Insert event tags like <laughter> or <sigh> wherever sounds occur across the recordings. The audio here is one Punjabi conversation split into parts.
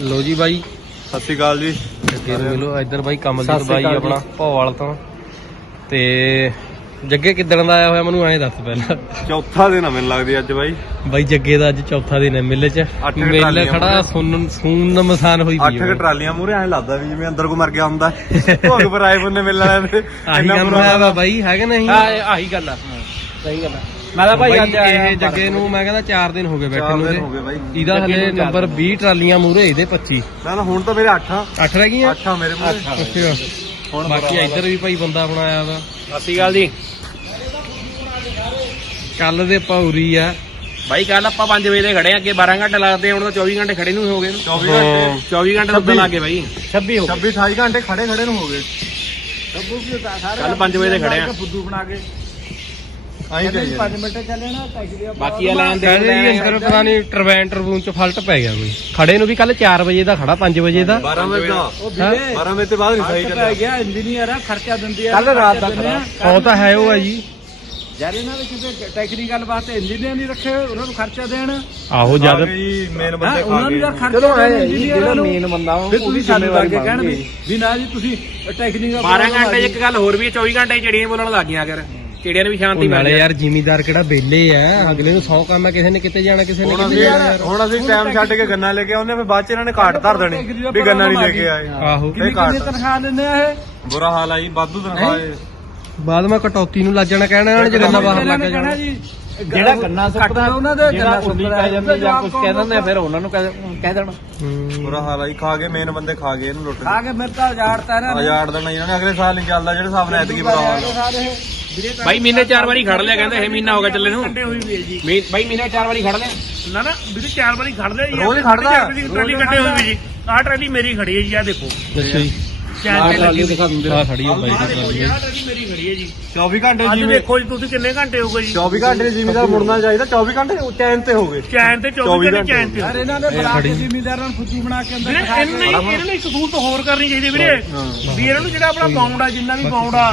ਲੋ ਜੀ ਬਾਈ। ਸਤਿ ਸ਼੍ਰੀ ਅਕਾਲ ਜੀ। ਅੱਗੇ ਨੂੰ ਮਿਲੋ। ਇੱਧਰ ਬਾਈ ਸ਼੍ਰੀ ਬਾਈ ਆਪਣਾ ਭੌਵਾਲ ਤੋਂ। ਤੇ ਜੱਗੇ ਕਿੱਦਣ ਦਾ ਆਇਆ ਹੋਇਆ ਮੈਨੂੰ ਐਂ ਦੱਸ ਪਹਿਲਾਂ। ਚੌਥਾ ਦਿਨ ਆ ਮੈਨੂੰ ਲੱਗਦੀ ਅੱਜ ਬਾਈ। ਬਾਈ ਜੱਗੇ ਦਾ ਅੱਜ ਚੌਥਾ ਦਿਨ ਹੈ ਮੇਲੇ 'ਚ। ਅੱਠ ਕੁ ਮੇਲਾ ਖੜਾ। ਸੁਣਨ ਸੂਨ ਮਸਾਨ ਹੋਈ ਅੱਠ ਪਈ ਕੁ ਹੈ। ਟਰਾਲੀਆਂ ਮੂਰੇ ਐਂ ਲੱਗਦਾ ਵੀ ਜਿਵੇਂ ਅੰਦਰ ਕੋ ਮਰ ਗਿਆ ਹੁੰਦਾ ਭੋਗ ਪਰ ਆਏ ਬੰਨੇ ਮਿਲ ਵਾਲਿਆਂ ਦੇ। ਆਹੀ ਕੰਮ ਹੋਇਆ ਬਾਈ ਹੈਗਾ ਨਹੀਂ? ਹਾਂ ਇਹ ਆਹੀ ਗੱਲ ਆ। ਸਹੀ ਗੱਲ ਆ। ਮੈਂ ਤਾਂ ਭਾਈ ਬਾਈ ਅੱਜ ਆਇਆ ਇਹ ਜੱਗੇ ਨੂੰ ਮੈਂ ਕਹਿੰਦਾ 4 ਦਿਨ ਹੋ ਗਏ ਬੈਠੇ ਨੂੰ। ਹੋ ਗਏ ਬਾਈ। ਇਹਦਾ ਹਲੇ ਨੰਬਰ 20 ਟਰਾਲੀਆਂ ਮੂਰੇ ਇਹਦੇ 25 ਨਾ ਨਾ ਹੁਣ ਤਾਂ ਮੇਰੇ 8 ਆ। 8 ਰਹਿ ਗਈਆਂ? 8 ਆ ਮੇਰੇ ਮੂਰੇ ਅੱਛਾ। ਹੁਣ ਬਾਕੀ ਇੱਧਰ ਵੀ ਭਾਈ ਬੰਦਾ ਬਣਾਇਆ ਵਾ। ਸਤਿ ਅਕਾਲ ਜੀ। ਕੱਲ ਦੇ ਪੌਰੀ ਆ। ਭਾਈ ਕੱਲ ਆਪਾਂ 5 ਵਜੇ ਦੇ ਖੜੇ ਆ ਅੱਗੇ 12 ਘੰਟੇ ਲੱਗਦੇ ਹੁਣ ਤਾਂ 24 ਘੰਟੇ ਖੜੇ ਨੂੰ ਹੋ ਗਏ 24 ਘੰਟੇ। 24 ਘੰਟੇ ਉੱਦਾਂ ਲੱਗੇ ਭਾਈ 26 ਹੋ 26 28 ਘੰਟੇ ਖੜੇ ਖੜੇ ਨੂੰ ਹੋ ਗਏ। ਕੱਲ 5 ਵਜੇ ਦੇ ਖੜੇ ਆ ਫੁੱਦੂ ਬਣਾ ਕੇ। ਆਈ ਚਾਹੀਏ 5 ਮਿੰਟ ਚੱਲੇ ਨਾ ਟੈਕਸੀ ਬਾਕੀ ਆ ਲੈਣ ਦੇ ਕਹਿੰਦੇ ਜੀ ਅੰਦਰ ਪਤਾ ਨਹੀਂ ਟਰਬੈਨ ਟਰਬੂਨ ਚ ਫਲਟ ਪੈ ਗਿਆ ਕੋਈ। ਖੜੇ ਨੂੰ ਵੀ ਕੱਲ 4 ਵਜੇ ਦਾ ਖੜਾ 5 ਵਜੇ ਦਾ। 12 ਵਜੇ ਦਾ। ਉਹ? ਵੀਰੇ 12 ਵਜੇ ਤੋਂ ਬਾਅਦ ਨਹੀਂ ਸਹੀ ਪੈ ਚੱਲਿਆ। ਗਿਆ ਇੰਜੀਨੀਅਰ ਆ ਖਰਚਾ ਦਿੰਦੀ ਆ ਕੱਲ੍ਹ ਰਾਤ ਦਾ ਆ। ਉਹ ਤਾਂ ਹੈ ਉਹ ਆ ਜੀ। ਯਾਰ ਇਹਨਾਂ ਦੇ ਕਿਸੇ ਟੈਕਨੀਕਲ ਵਾਸਤੇ ਇੰਜੀਨੀਅਰ ਨਹੀਂ ਰੱਖੇ ਉਹਨਾਂ ਨੂੰ ਖਰਚਾ ਦੇਣ। ਆਹੋ ਜਦ ਜੀ ਮੇਨ ਹਾਂ ਬੰਦੇ ਖਾ ਉਹਨਾਂ ਨੂੰ ਗਏ। ਯਾਰ ਖਰਚਾ ਚਲੋ ਦੇਣ ਐ ਜਿਹੜਾ ਮੇਨ ਬੰਦਾ ਫਿਰ ਤੁਸੀਂ ਸਾਨੂੰ ਲੱਗੇ ਕਹਿਣ ਵੀ ਵੀ ਨਾ ਜੀ ਤੁਸੀਂ ਟੈਕਨੀਕਲ 12 ਘੰਟੇ 'ਚ ਇੱਕ ਗੱਲ ਹੋਰ ਵੀ ਹੈ, 24 ਘੰਟੇ 'ਚ ਚਿੜੀਆਂ ਬੋਲਣ ਲੱਗ ਗਈਆਂ ਅਗਰ। ਚਿੜੀਆਂ ਨੇ ਵੀ ਸ਼ਾਂਤੀ ਮਿਲ ਨਾਲੇ ਜਾਏ ਯਾਰ ਜ਼ਿਮੀਦਾਰ ਕਿਹੜਾ ਬੇਲੇ ਆ? ਅਗਲੇ ਨੂੰ 100 ਕੰਮ ਆ ਕਿਸੇ ਨੇ ਕਿਤੇ ਜਾਣਾ ਕਿਸੇ ਨੇ ਹੁਣ ਕਿਤੇ ਜਾਣਾ ਯਾਰ। ਹੁਣ ਅਸੀਂ ਟਾਈਮ ਛੱਡ ਕੇ ਗੰਨਾ ਲੈ ਕੇ ਆਉਂਦੇ ਆ, ਫਿਰ ਬਾਅਦ ਚ ਇਹਨਾਂ ਨੇ ਕਾਟ ਧਰ ਦੇਣੀ ਵੀ ਗੰਨਾ ਨਹੀਂ ਲੈ ਕੇ ਆਏ। ਆਹੋ। ਕਿੰਨੀ ਕਿੰਨੀ ਤਨਖਾਹ ਦਿੰਦੇ ਆ ਇਹ? ਬੁਰਾ ਹਾਲ ਆ ਜੀ ਵਾਧੂ ਤਨਖਾਹ ਏ ਬਾਅਦ ਮੈਂ ਕਟੌਤੀ ਨੂੰ ਲੱਜ ਜਾਣਾ ਕਹਿਣਾ ਇਹਨਾਂ ਨੇ ਜੇ ਗੰਨਾ ਬਾਹਰ ਲੱਗ ਜਾਣਾ। ਜਿਹੜਾ ਗੰਨਾ ਸੁੱਕਦਾ ਉਹਨਾਂ ਦੇ ਜਿਹੜਾ ਸੁੱਕਦਾ ਕਹਿ ਜਾਂਦੇ ਜਾਂ ਕੁਝ ਕਹਿ ਦਿੰਦੇ ਆ, ਫਿਰ ਉਹਨਾਂ ਨੂੰ ਕਹਿ ਕਹਿ ਦੇਣਾ। ਹੂੰ। ਬੁਰਾ ਹਾਲ ਆ ਜੀ ਖਾ ਕੇ ਮੇਨ ਬੰਦੇ ਖਾ ਗਏ ਇਹਨੂੰ ਲੁੱਟ ਖਾ ਕੇ ਮੇਰੇ ਤਾਂ ਉਜਾੜਤਾ ਇਹਨਾਂ ਨੇ। ਹਜ਼ਾਰ ਦੇਣਾ ਇਹਨਾਂ ਨੇ ਅਗਲੇ ਸਾਲ ਨਹੀਂ ਚੱਲਦਾ ਜਿਹੜੇ ਹਿਸਾਬ ਨਾਲ ਐਤਕੀ ਬੁਰਾ ਹਾਲ ਆ। ਸਾਰੇ। ਭਾਈ ਮਹੀਨੇ ਚਾਰ ਵਾਰੀ ਖੜ ਲਿਆ ਕਹਿੰਦੇ ਇਹ ਮਹੀਨਾ ਹੋ ਗਿਆ ਚੱਲੇ ਨੂੰ। ਕੱਢੇ ਹੋਈ ਵੀ ਹੈ ਜੀ। ਮੀ- ਭਾਈ ਮਹੀਨੇ ਚਾਰ ਵਾਰੀ ਖੜ ਲਿਆ। ਨਾ ਨਾ ਵੀਰੇ ਚਾਰ ਵਾਰੀ ਖੜਦੇ ਜੀ। ਰੋਜ਼ ਖੜਦਾ। ਟਰਾਲੀ ਕੱਢੇ ਹੋਈ ਵੀ ਜੀ। ਆਹ ਟਰਾਲੀ ਮੇਰੀ ਖੜੀ ਹੈ ਜੀ ਆਹ ਦੇਖੋ। ਅੱਛਾ ਜੀ। ਚੈਨ ਤੇ ਲੱਗੀ ਹੋਈ ਆ ਖੜੀ ਆ ਬਾਈ ਆਹ ਦੀ ਦੇਖੋ ਜੀ ਟਰਾਲੀ। ਆਹ ਟਰਾਲੀ ਮੇਰੀ ਖੜੀ ਹੈ ਜੀ 24 ਘੰਟੇ ਅੱਜ ਜਿਵੇਂ ਦੇਖੋ ਜੀ ਤੁਸੀਂ ਕਿੰਨੇ ਘੰਟੇ ਹੋ ਗਏ ਜੀ? 24 ਘੰਟੇ ਜ਼ਿਮੀਦਾਰ ਮੁੜਨਾ ਚਾਹੀਦਾ 24 ਘੰਟੇ ਚੈਨ ਤੇ ਹੋ ਗਏ। ਚੈਨ ਤੇ 24 24 ਘੰਟੇ ਚੈਨ ਤੇ ਯਾਰ ਇਹਨਾਂ ਨੇ ਬਣਾ ਕੇ ਜ਼ਿਮੀਦਾਰਾਂ ਨੂੰ ਫੁੱਦੂ ਬਣਾ ਕੇ ਅੰਦਰ ਵੀਰੇ ਬਿਠਾ ਇਹਨਾਂ ਨੇ ਇਹਨਾਂ ਨੇ ਇੱਕ ਸਹੂਲਤ ਹੋਰ ਕਰਨੀ ਚਾਹੀਦੀ ਵੀਰੇ। ਵੀ ਇਹਨਾਂ ਨੂੰ ਜਿਹੜਾ ਆਪਣਾ ਬਾਉਂਡ ਆ ਜਿੰਨਾ ਵੀ ਬਾਉਂਡ ਆ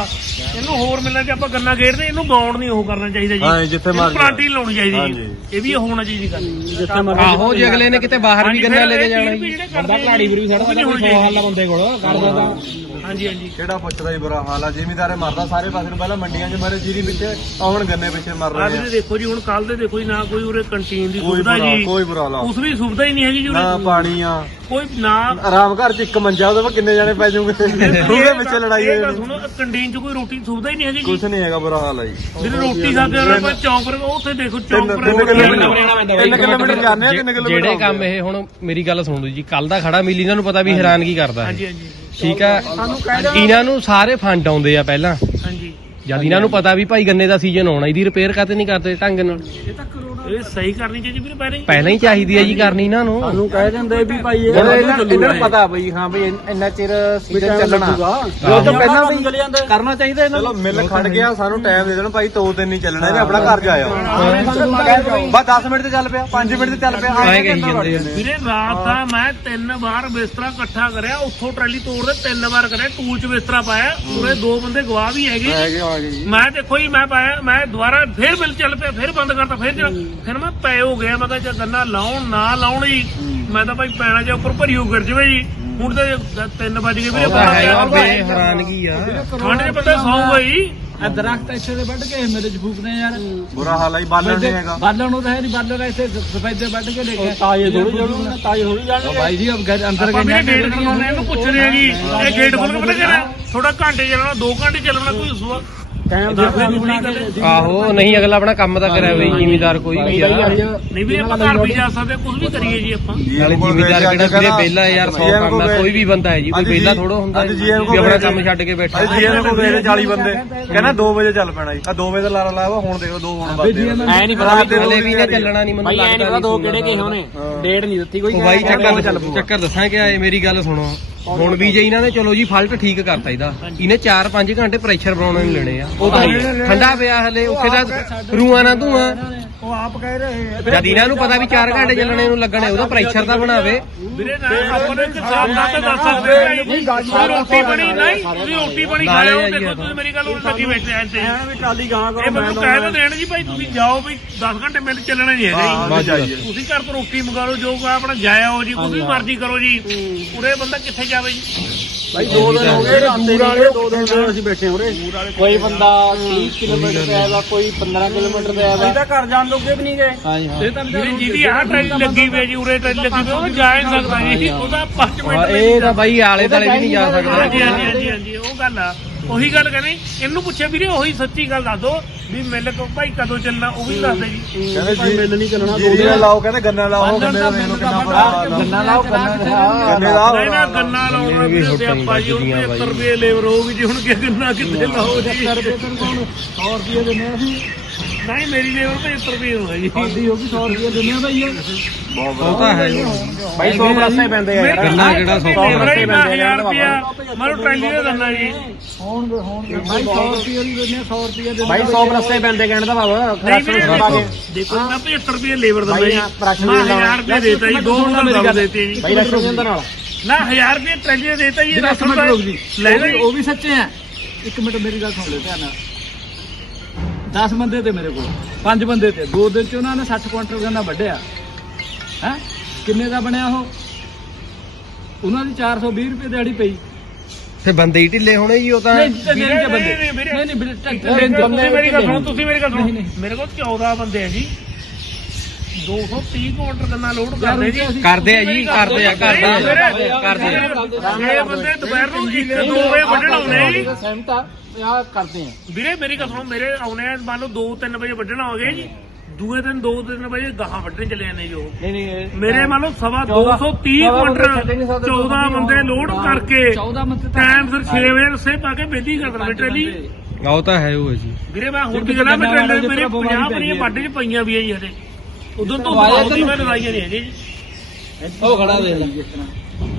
ਇਹਨੂੰ ਹੋਰ ਮਿਲਣਾ ਕਿ ਆਪਾਂ ਗੰਨਾ ਖੇਡਦੇ ਇਹਨੂੰ ਬਾਉਂਡ ਨਹੀਂ ਉਹ ਕਰਨਾ ਚਾਹੀਦਾ ਜੀ। ਹਾਂ, ਜਿੱਥੇ ਮਰਜ਼ੀ। ਪਲਾਂਟੀ ਲਾਉਣੀ ਚਾਹੀਦੀ ਹਾਂਜੀ। ਜੀ ਇਹ ਵੀ ਹੋਣਾ ਚਾਹੀਦੀ ਗੱਲ ਆਹੋ ਜੇ ਅਗਲੇ ਨੇ ਕਿਤੇ ਬਾਹਰ ਵੀ ਗੰਨਾ ਲੈ ਕੇ ਜਾਣਾ ਜੀ। ਬੰਦਾ ਘਾੜੀ ਵੀ ਸਾਡਾ ਕੋਈ 100 ਹਾਲਾ ਬੰਦੇ ਕੋਲ ਕਰਦਾ ਤਾਂ ਹਾਂਜੀ ਹਾਂਜੀ। ਕਿਹੜਾ ਪੁੱਛਦਾ ਜੀ ਬੁਰਾ ਹਾਲ ਆ? ਜ਼ਿਮੀਦਾਰੇ ਮਰਦਾ ਸਾਰੇ ਪਾਸੇ ਨੂੰ ਪਹਿਲਾਂ ਮੰਡੀਆਂ 'ਚ ਮਰੇ ਜੀਰੀ ਪਿੱਛੇ ਆਉਣ ਗੰਨੇ ਪਿੱਛੇ ਮਰ ਆ ਰਹੇ ਆ। ਦੇਖੋ ਜੀ ਹੁਣ ਕੱਲ ਦੇ ਦੇਖੋ ਜੀ ਨਾ ਕੋਈ ਉਰੇ ਕੰਟੀਨ ਦੀ ਕੋਈ ਸੁਵਿਧਾ ਬੁਰਾ ਜੀ ਕੋਈ ਬੁਰਾ ਹਾਲ ਉਸ ਵੀ ਸੁਵਿਧਾ ਹੀ ਨਹੀਂ ਹੈਗੀ ਜੀ ਨਾ ਉਰੇ ਪਾਣੀ ਆ। ਕੋਈ ਨਾ ਆਰਾਮ ਘਰ 'ਚ ਇੱਕ ਮੰਜਾ ਉਹਦੇ 'ਤੇ ਕਿੰਨੇ ਜਾਣੇ ਪੈ ਜਾਊਗੇ? ਉਹਦੇ ਪਿੱਛੇ ਲੜਾਈ ਇਹ ਗੱਲ ਹੋਈ ਸੁਣੋ ਕੰਟੀਨ 'ਚ ਕੋਈ ਰੋਟੀ ਦੀ ਸੁਵਿਧਾ ਹੀ ਨਹੀਂ ਹੈਗੀ ਜੀ। ਕੁਝ ਨਹੀਂ ਹੈਗਾ ਬੁਰਾ ਹਾਲ ਆ ਜੀ। ਜਿਹੜੇ ਰੋਟੀ ਖਾ ਕੇ ਪਰ ਚੌਂਕ ਪਰ ਉੱਥੇ ਦੇਖੋ ਚੌਂਕ ਤਿੰਨ ਪਰ ਤਿੰਨ ਰੋਟੀ ਕਿਲੋਮੀਟਰ। ਤਿੰਨ ਕਿਲੋਮੀਟਰ ਜਾਂਦੇ ਆ ਕਿੰਨੇ ਕਿਲੋਮੀਟਰ ਜਿਹੜੇ ਆਉਂਦੇ ਆ? ਕੰਮ ਇਹ ਹੁਣ ਮੇਰੀ ਗੱਲ ਸੁਣ ਲਓ ਜੀ ਕੱਲ ਦਾ ਖੜਾ ਮਿਲੀ ਇਹਨਾਂ ਨੂੰ ਪਤਾ ਵੀ ਹੈਰਾਨਗੀ ਕਰਦਾ ਹਾਂਜੀ ਹੈ ਹਾਂਜੀ। ਠੀਕ ਆ। ਇਹਨਾਂ ਨੂੰ ਸਾਰੇ ਫੰਡ ਆਉਂਦੇ ਆ ਪਹਿਲਾਂ। ਹਾਂਜੀ। ਜਦ ਇਹਨਾਂ ਨੂੰ ਪਤਾ ਵੀ ਭਾਈ ਗੰਨੇ ਦਾ ਸੀਜ਼ਨ ਆਉਣਾ ਇਹਦੀ ਰਿਪੇਅਰ ਕਾਤੇ ਨਹੀਂ ਕਰਦੇ ਢੰਗ ਨਾਲ? ਇਹ ਸਹੀ ਕਰਨੀ ਚਾਹੀਦੀ ਵੀਰੇ ਪਹਿਲਾਂ ਹੀ। ਪਹਿਲਾਂ ਹੀ ਚਾਹੀਦੀ ਹੈ ਜੀ ਕਰਨੀ ਇਹਨਾਂ ਨੂੰ। ਸਾਨੂੰ ਕਹਿ ਦਿੰਦੇ ਵੀ ਭਾਈ ਇਹ ਇਹਨਾਂ ਇਹਨਾਂ ਨੂੰ ਪਤਾ ਬਈ ਹਾਂ ਬਈ ਇੰਨਾ ਚਿਰ ਸੀਜ਼ਨ ਚੱਲਣਾ। ਜੋ ਤਾਂ ਪਹਿਲਾਂ ਵੀ ਕਰਨਾ ਚਾਹੀਦਾ ਇਹਨਾਂ ਚਲੋ ਮਿਲ ਖੜ ਗਿਆ ਸਾਨੂੰ ਟਾਈਮ ਦੇ ਦੇਣ ਭਾਈ ਦੋ ਦਿਨ ਨਹੀਂ ਚੱਲਣਾ ਇਹਨੇ ਆਪਣਾ ਘਰ ਜਾਇਆ ਬਸ 10 ਮਿੰਟ ਤੇ ਚੱਲ ਪਿਆ 5 ਮਿੰਟ ਤੇ ਚੱਲ ਪਿਆ ਐਂ ਕਹੀ ਜਾਂਦੇ ਆ। ਵੀਰੇ ਰਾਤ ਦਾ ਮੈਂ ਤਿੰਨ ਵਾਰ ਬਿਸਤਰਾ ਇਕੱਠਾ ਕਰਿਆ ਉੱਥੋਂ ਟਰਾਲੀ ਤੋੜਦੇ ਤਿੰਨ ਵਾਰ ਕਰਿਆ ਟੂਲ ਚ ਬਿਸਤਰਾ ਪਾਇਆ ਪੂਰੇ ਦੋ ਬੰਦੇ ਗਵਾਹ ਵੀ ਹੈਗੇ। ਮੈਂ ਦੇਖੋ ਜੀ ਮੈਂ ਪਾਇਆ ਮੈਂ ਦੁਬਾਰਾ ਫੇਰ ਬਿੱਲ ਚੱਲ ਪਿਆ ਫੇਰ ਬੰਦ ਕਰਤਾ ਫੇਰ ਚੱਲ- ਫਿਰ ਮੈਂ ਪੈ ਹੋ ਗਿਆ ਮੈਂ ਕਿਹਾ ਜੇ ਗੰਨਾ ਲਾਉਣ ਨਾ ਲਾਉਣ ਜੀ। ਮੈਂ ਤਾਂ ਭਾਈ ਪੈਣਾ ਜੇ ਉੱਪਰ ਭਰੀ ਹੋ ਗਿਰ ਜਵੇ ਜੀ। ਹੁਣ ਤਾਂ ਜੇ ਤਿੰਨ ਵੱਜ ਗਏ ਵੀਰੇ ਹੈ ਬਾਰਾਂ ਬੇ ਹੈਰਾਨਗੀ ਆ। ਠੰਡ ਦੇ ਬੰਦੇ ਸੌਂਗਾ ਜੀ ਇਹ ਦਰਖਤ ਇੱਥੇ ਦੇ ਵੱਢ ਕੇ ਮੇਰੇ ਚ ਫੂਕਦੇ ਯਾਰ। ਬੁਰਾ ਹਾਲ ਆ ਜੀ ਬਾਲਣ ਨਹੀਂ ਹੈਗਾ। ਬਾਲਣ ਨੂੰ ਤਾਂ ਹੈ ਨਹੀਂ ਬਾਲਣ ਇੱਥੇ ਸਫੈਦੇ ਵੱਢ ਕੇ ਲੈ ਕੇ ਤਾਜ਼ੇ ਥੋੜੀ ਜਾਣਗੇ ਤਾਜ਼ੇ ਥੋੜੀ ਜਾਣਗੇ। ਭਾਈ ਜੀ ਅਬ ਅੰਦਰ ਗਏ ਗੇਟ ਖੋਲਣੇ ਇਹਨੂੰ ਪੁੱਛਦੇ ਆ ਜੀ। ਇਹ ਗੇਟ ਖੋਲ ਕੇ ਪਤਾ ਕਿਹੜਾ ਥੋੜਾ ਘੰਟੇ ਚੱਲਣਾ 2 ਘੰਟੇ ਚੱਲਣਾ ਕੋਈ ਸੁਆ। ਟਾਈਮ ਦੇ ਆਹੋ ਨਹੀਂ ਅਗਲਾ ਆਪਣਾ ਕੰਮ ਤਾਂ ਕਰਿਆ ਬਈ ਜ਼ਿਮੀਦਾਰ ਕੋਈ ਵੀ ਆ। ਨਹੀਂ ਵੀਰੇ ਆਪਾਂ ਘਰ ਵੀ ਜਾ ਸਕਦੇ ਕੁਝ ਵੀ ਕਰੀਏ ਜੀ ਆਪਾਂ। ਨਾਲੇ ਜ਼ਿਮੀਦਾਰ ਕਿਹੜਾ ਵੀਰੇ ਵਿਹਲਾ ਯਾਰ 100 ਕੰਮ ਆ ਕੋਈ ਵੀ ਬੰਦਾ ਹੈ ਜੀ ਕੋਈ ਵਿਹਲਾ ਥੋੜਾ ਹੁੰਦਾ ਜੀ ਵੀ ਆਪਣਾ ਕੰਮ ਛੱਡ ਕੇ ਬੈਠਾ। ਜੀਐਨ ਕੋ ਗਏ 40 ਬੰਦੇ ਕਹਿੰਦਾ 2 ਵਜੇ ਚੱਲ ਪੈਣਾ ਜੀ। ਆ 2 ਵਜੇ ਦਾ ਲਾਰਾ ਲਾਇਆ ਵਾ ਹੁਣ ਦੇਖੋ 2 ਹੁਣ ਵੱਜਦੇ। ਐ ਨਹੀਂ ਪਤਾ ਵੀ ਹਲੇ ਵੀ ਨੇ ਚੱਲਣਾ ਨਹੀਂ ਮੈਨੂੰ ਭਾਈ ਐ ਨਹੀਂ ਪਤਾ ਦੋ ਕਿਹੜੇ ਕਿਸੇ ਉਹਨੇ ਡੇਟ ਨਹੀਂ ਦਿੱਤੀ ਕੋਈ ਉਹ ਬਾਈ ਚੱਕਰ ਚੱਕਰ ਦੱਸਾਂ ਕਿ ਆਏ ਮੇਰੀ ਗੱਲ ਸੁਣੋ। ਹੁਣ ਵੀ ਜੇ ਇਹਨਾਂ ਨੇ ਚਲੋ ਜੀ ਫਾਲਟ ਠੀਕ ਕਰਤਾ ਇਹਦਾ। ਇਹਨੇ 4-5 ਘੰਟੇ ਪ੍ਰੈਸ਼ਰ ਬਣਾਉਣੇ ਨੂੰ ਲੈਣੇ ਆ। ਉਹ ਤਾਂ ਠੰਡਾ ਪਿਆ ਹਲੇ ਉੱਥੇ ਦਾ ਰੂਆਂ ਨਾ ਧੂਆਂ। ਉਹ ਆਪ ਕਹਿ ਰਹੇ ਜਦ ਇਹਨਾਂ ਨੂੰ ਪਤਾ ਵੀ 4 ਘੰਟੇ ਚੱਲਣੇ ਨੂੰ ਲੱਗਣੇ ਉਹਦਾ ਪ੍ਰੈਸ਼ਰ ਤਾਂ ਬਣਾਵੇ। ਵੀਰੇ ਨਾ ਆਪਾਂ ਨੇ ਹਿਸਾਬ ਨਾਲ ਤਾਂ ਦੱਸ ਸਕਦੇ ਹਾਂ ਜੀ। ਤੁਸੀਂ ਰੋਟੀ ਬਣੀ ਨਹੀਂ। ਤੁਸੀਂ ਰੋਟੀ ਬਣੀ ਦੇਖੋ ਤੁਸੀਂ ਮੇਰੀ ਗੱਲ ਹੁਣ ਲੱਗੀ ਬੈਠੇ ਐਂ ਤੇ। ਐਂ ਵੀ ਟਰਾਲੀ ਗਾਂ ਇਹ ਮੈਨੂੰ ਕਹਿ ਤਾਂ ਦੇਣ ਜੀ ਭਾਈ ਤੁਸੀਂ ਜਾਓ ਵੀ 10 ਘੰਟੇ ਮਿੰਟ ਚੱਲਣਾ ਨਹੀਂ ਹੈਗਾ। ਜੀ ਬਸ ਜਾਈਏ ਤੁਸੀਂ ਘਰ ਤੋਂ ਰੋਟੀ ਮੰਗਾ ਲਓ ਜੋ ਆਪਣਾ ਜਾਇਆ ਹੋ ਜੀ ਕੋਈ ਮਰਜ਼ੀ ਕਰੋ ਜੀ। ਉਰੇ ਬੰਦਾ ਕਿੱਥੇ ਜਾਵੇ ਜੀ? ਭਾਈ ਦੋ ਦਿਨ ਹੋ ਗਏ ਰਾਤੇ ਵਾਲੇ ਦੋ ਦਿਨ ਤੋਂ ਅਸੀਂ ਬੈਠੇ ਹਾਂ ਉਰੇ। ਕੋਈ ਬੰਦਾ 30 ਕਿਲੋਮੀਟਰ ਤੇ ਆਇਆ ਕੋਈ 15 ਕਿਲੋਮੀਟਰ ਤੇ ਆਇਆ ਤਾਂ ਘਰ ਜਾਣ ਲੋਗੇ ਵੀ ਨਹੀਂ ਗਏ। ਇਹ ਤਾਂ ਜਿਹੜੀ ਜਿਹਦੀ ਆਹ ਟ੍ਰੇਨ ਲੱਗੀ ਹੋਈ ਹੈ ਜੀ ਉਰੇ ਟ੍ਰੇਨ ਲੱਗੀ ਹੋਈ ਹੈ, ਉਹ ਜਾ ਹੀ ਨਹੀਂ ਸਕਦਾ ਜੀ। ਉਹਦਾ 5 ਮਿੰਟ ਹਾਂ, ਇਹ ਤਾਂ ਬਾਈ ਆਲੇ ਦਾਲੇ ਵੀ ਨਹੀਂ ਜਾ ਹਾਂਜੀ ਸਕਦਾ। ਹਾਂਜੀ ਹਾਂਜੀ ਹਾਂਜੀ ਉਹ ਗੱਲ ਆ। ਉਹੀ ਗੱਲ ਕਹਿੰਦੇ ਇਹਨੂੰ ਪੁੱਛਿਆ ਵੀਰੇ ਉਹੀ ਸੱਚੀ ਗੱਲ ਦੱਸ ਦੋ ਵੀ ਮਿਲ ਕੋ ਭਾਈ ਕਦੋਂ ਚੱਲਣਾ ਉਹ ਵੀ ਦੱਸ ਦੇ ਜੀ। ਕਹਿੰਦੇ ਜੀ ਮਿਲ ਨਹੀਂ ਚੱਲਣਾ ਜੀਰੀ ਦਾ ਲਾਓ ਕਹਿੰਦੇ ਗੰਨਾ ਲਾਓ ਗੰਨੇ ਦਾ ਮੈਨੂੰ ਕਿੰਨਾ ਪੜਾ ਗੰਨਾ ਲਾਓ ਗੰਨਾ ਗੰਨੇ ਦਾ ਨਹੀਂ ਨਾ ਗੰਨਾ ਲਾਉਣਾ ਵੀ ਵੀਰੇ ਹੀ ਸਿਆਪਾ ਜੀ ਵੱਜਦੀਆਂ 75 ਰੁਪਏ ਲੇਬਰ ਹੋਊਗੀ ਜੀ ਹੁਣ ਕਿ ਗੰਨਾ ਕਿੱਥੇ ਲਾਓ ਜੀ। 100 ਰੁਪਏ ਦਿੰਦੇ ਆ ਅਸੀਂ। ਨਹੀਂ ਮੇਰੀ ਲੇਬਰ 75 ਰੁਪਏ ਹੋਇਆ ਜੀ। ਸਾਡੀ ਹੋ ਗਈ 100 ਰੁਪਏ ਦਿੰਦੇ ਆ ਭਾਈ ਉਹ ਤਾਂ ਹੈ। ਬਾਈ 100 ਪਲੱਸੇ ਪੈਂਦੇ ਆ ਯਾਰ। ਗੰਨਾ ਕਿਹੜਾ ਸੌਦਾ ਲੇਬਰ ਹੀ 1000 ਰੁਪਿਆ ਮੈਨੂੰ ਟਰਾਲੀ ਦਾ ਦੰਨਾ ਜੀ। ਹੋਣਗੇ ਹੋਣਗੇ। ਭਾਈ 100 ਰੁਪਏ ਦੀ ਦਿੰਦੇ ਆ 100 ਰੁਪਏ ਦਿੰਦੇ ਬਾਈ 100 ਪਲੱਸੇ ਪੈਂਦੇ ਕਹਿਣ ਦਾ ਭਾਵ। ਦੇਖੋ ਮੈਂ 75 ਰੁਪਏ ਲੇਬਰ ਦਿੰਦਾ ਜੀ। ਮੈਂ ਵੀ 1000 ਰੁਪਏ ਦੇਤਾ ਜੀ ਦੋ ਹੁਣ ਮੇਰੀ ਗੱਲ। ਦੇਤੀ ਜੀ। ਬਾਈ ਰਾਸ਼ਨ ਦੇ ਨਾਲ ਨਾ 1000 ਰੁਪਏ ਟਰਾਲੀ ਦਾ ਦੇਤਾ ਜੀ ਮਿੰਟ ਦਾ ਲੈ ਉਹ ਵੀ- ਉਹ ਵੀ ਸੱਚੇ ਆ। ਇੱਕ ਮਿੰਟ ਮੇਰੀ ਗੱਲ ਸੁਣ ਲੈ ਧਿਆਨ ਨਾਲ। 10 ਬੰਦੇ ਤੇ ਮੇਰੇ ਕੋਲ 5 ਬੰਦੇ ਤੇ। ਦੋ ਦਿਨ ਚ ਉਹਨਾਂ ਨੇ 60 ਕੁਇੰਟਲ ਗੰਨਾ ਵੱਢਿਆ। ਹੈ? ਕਿੰਨੇ ਦਾ ਬਣਿਆ ਉਹ? ਉਹਨਾਂ ਦੀ 420 ਰੁਪਏ ਦਿਹਾੜੀ ਪਈ। ਤੇ ਬੰਦੇ ਹੀ ਢਿੱਲੇ ਹੋਣੇ ਜੀ ਉਹ ਤਾਂ ਨਹੀਂ ਨਹੀਂ ਬੰਦੇ? ਨਹੀਂ। ਨਹੀਂ ਨਹੀਂ ਵੀਰੇ, ਤੁਸੀਂ ਟਰੈਕਟਰ ਮੇਰੀ ਗੱਲ ਸੁਣੋ ਤੁਸੀਂ ਮੇਰੀ ਗੱਲ ਸੁਣੋ। ਨਹੀਂ। ਮੇਰੇ ਕੋਲ 14 ਬੰਦੇ ਆ ਜੀ। 230 ਕੁਇੰਟਲ ਗੰਨਾ ਲੋਡ ਕਰਦੇ ਜੀ। ਕਰਦੇ ਆ ਜੀ ਕਰਦੇ ਆ ਕਰਦੇ ਆ ਕਰਦੇ ਆ। ਜੇ ਬੰਦੇ ਦੁਪਹਿਰ ਨੂੰ 1 2 ਵਜੇ ਵੱਢਣ ਆਉਣੇ ਜੀ। ਸਹਿਮਤ ਆ। ਆ ਕਰਦੇ ਆ। ਵੀਰੇ ਮੇਰੀ ਗੱਲ ਸੁਣੋ ਮੇਰੇ ਆਉਣੇ ਆ ਮੰਨ ਲਓ 2 3 ਵਜੇ ਵੱਢਣ ਆਉਗੇ ਜੀ ਦੂਏ ਦਿਨ 2 3 ਵਜੇ ਗਾਹਾਂ ਵੱਢਣ ਚਲੇ ਜਾਂਦੇ ਜੀ ਨਹੀਂ ਨਹੀਂ ਮੇਰੇ ਮੰਨ ਲਓ ਸਵਾ 230 ਕੁਇੰਟਲ 14 ਬੰਦੇ ਲੋਡ ਕਰਕੇ 14 ਮਤ ਟਾਈਮ ਫਿਰ 6 ਵਜੇ ਰਸੇ ਪਾ ਕੇ ਬੇਦੀ ਕਰ ਦੇਣਾ ਟਰੇਲੀ ਉਹ ਤਾਂ ਹੈ ਉਹ ਜੀ। ਵੀਰੇ ਮੈਂ ਹੁਣ ਦੀ ਗੱਲਾਂ ਮੈਂ ਟਰੇਲੇ ਮੇਰੇ 50 ਬਣੀਆਂ ਵੱਢ ਚ ਪਈਆਂ ਵੀ ਆ ਜੀ ਹਜੇ। ਉਦੋਂ ਤੋਂ ਬਾਅਦ ਮੈਂ ਲੜਾਈਆਂ ਨਹੀਂ ਹੈਗੀ। ਜੀ ਉਹ ਖੜਾ ਦੇ ਲੈ। ਜਿਸ ਤਰ੍ਹਾਂ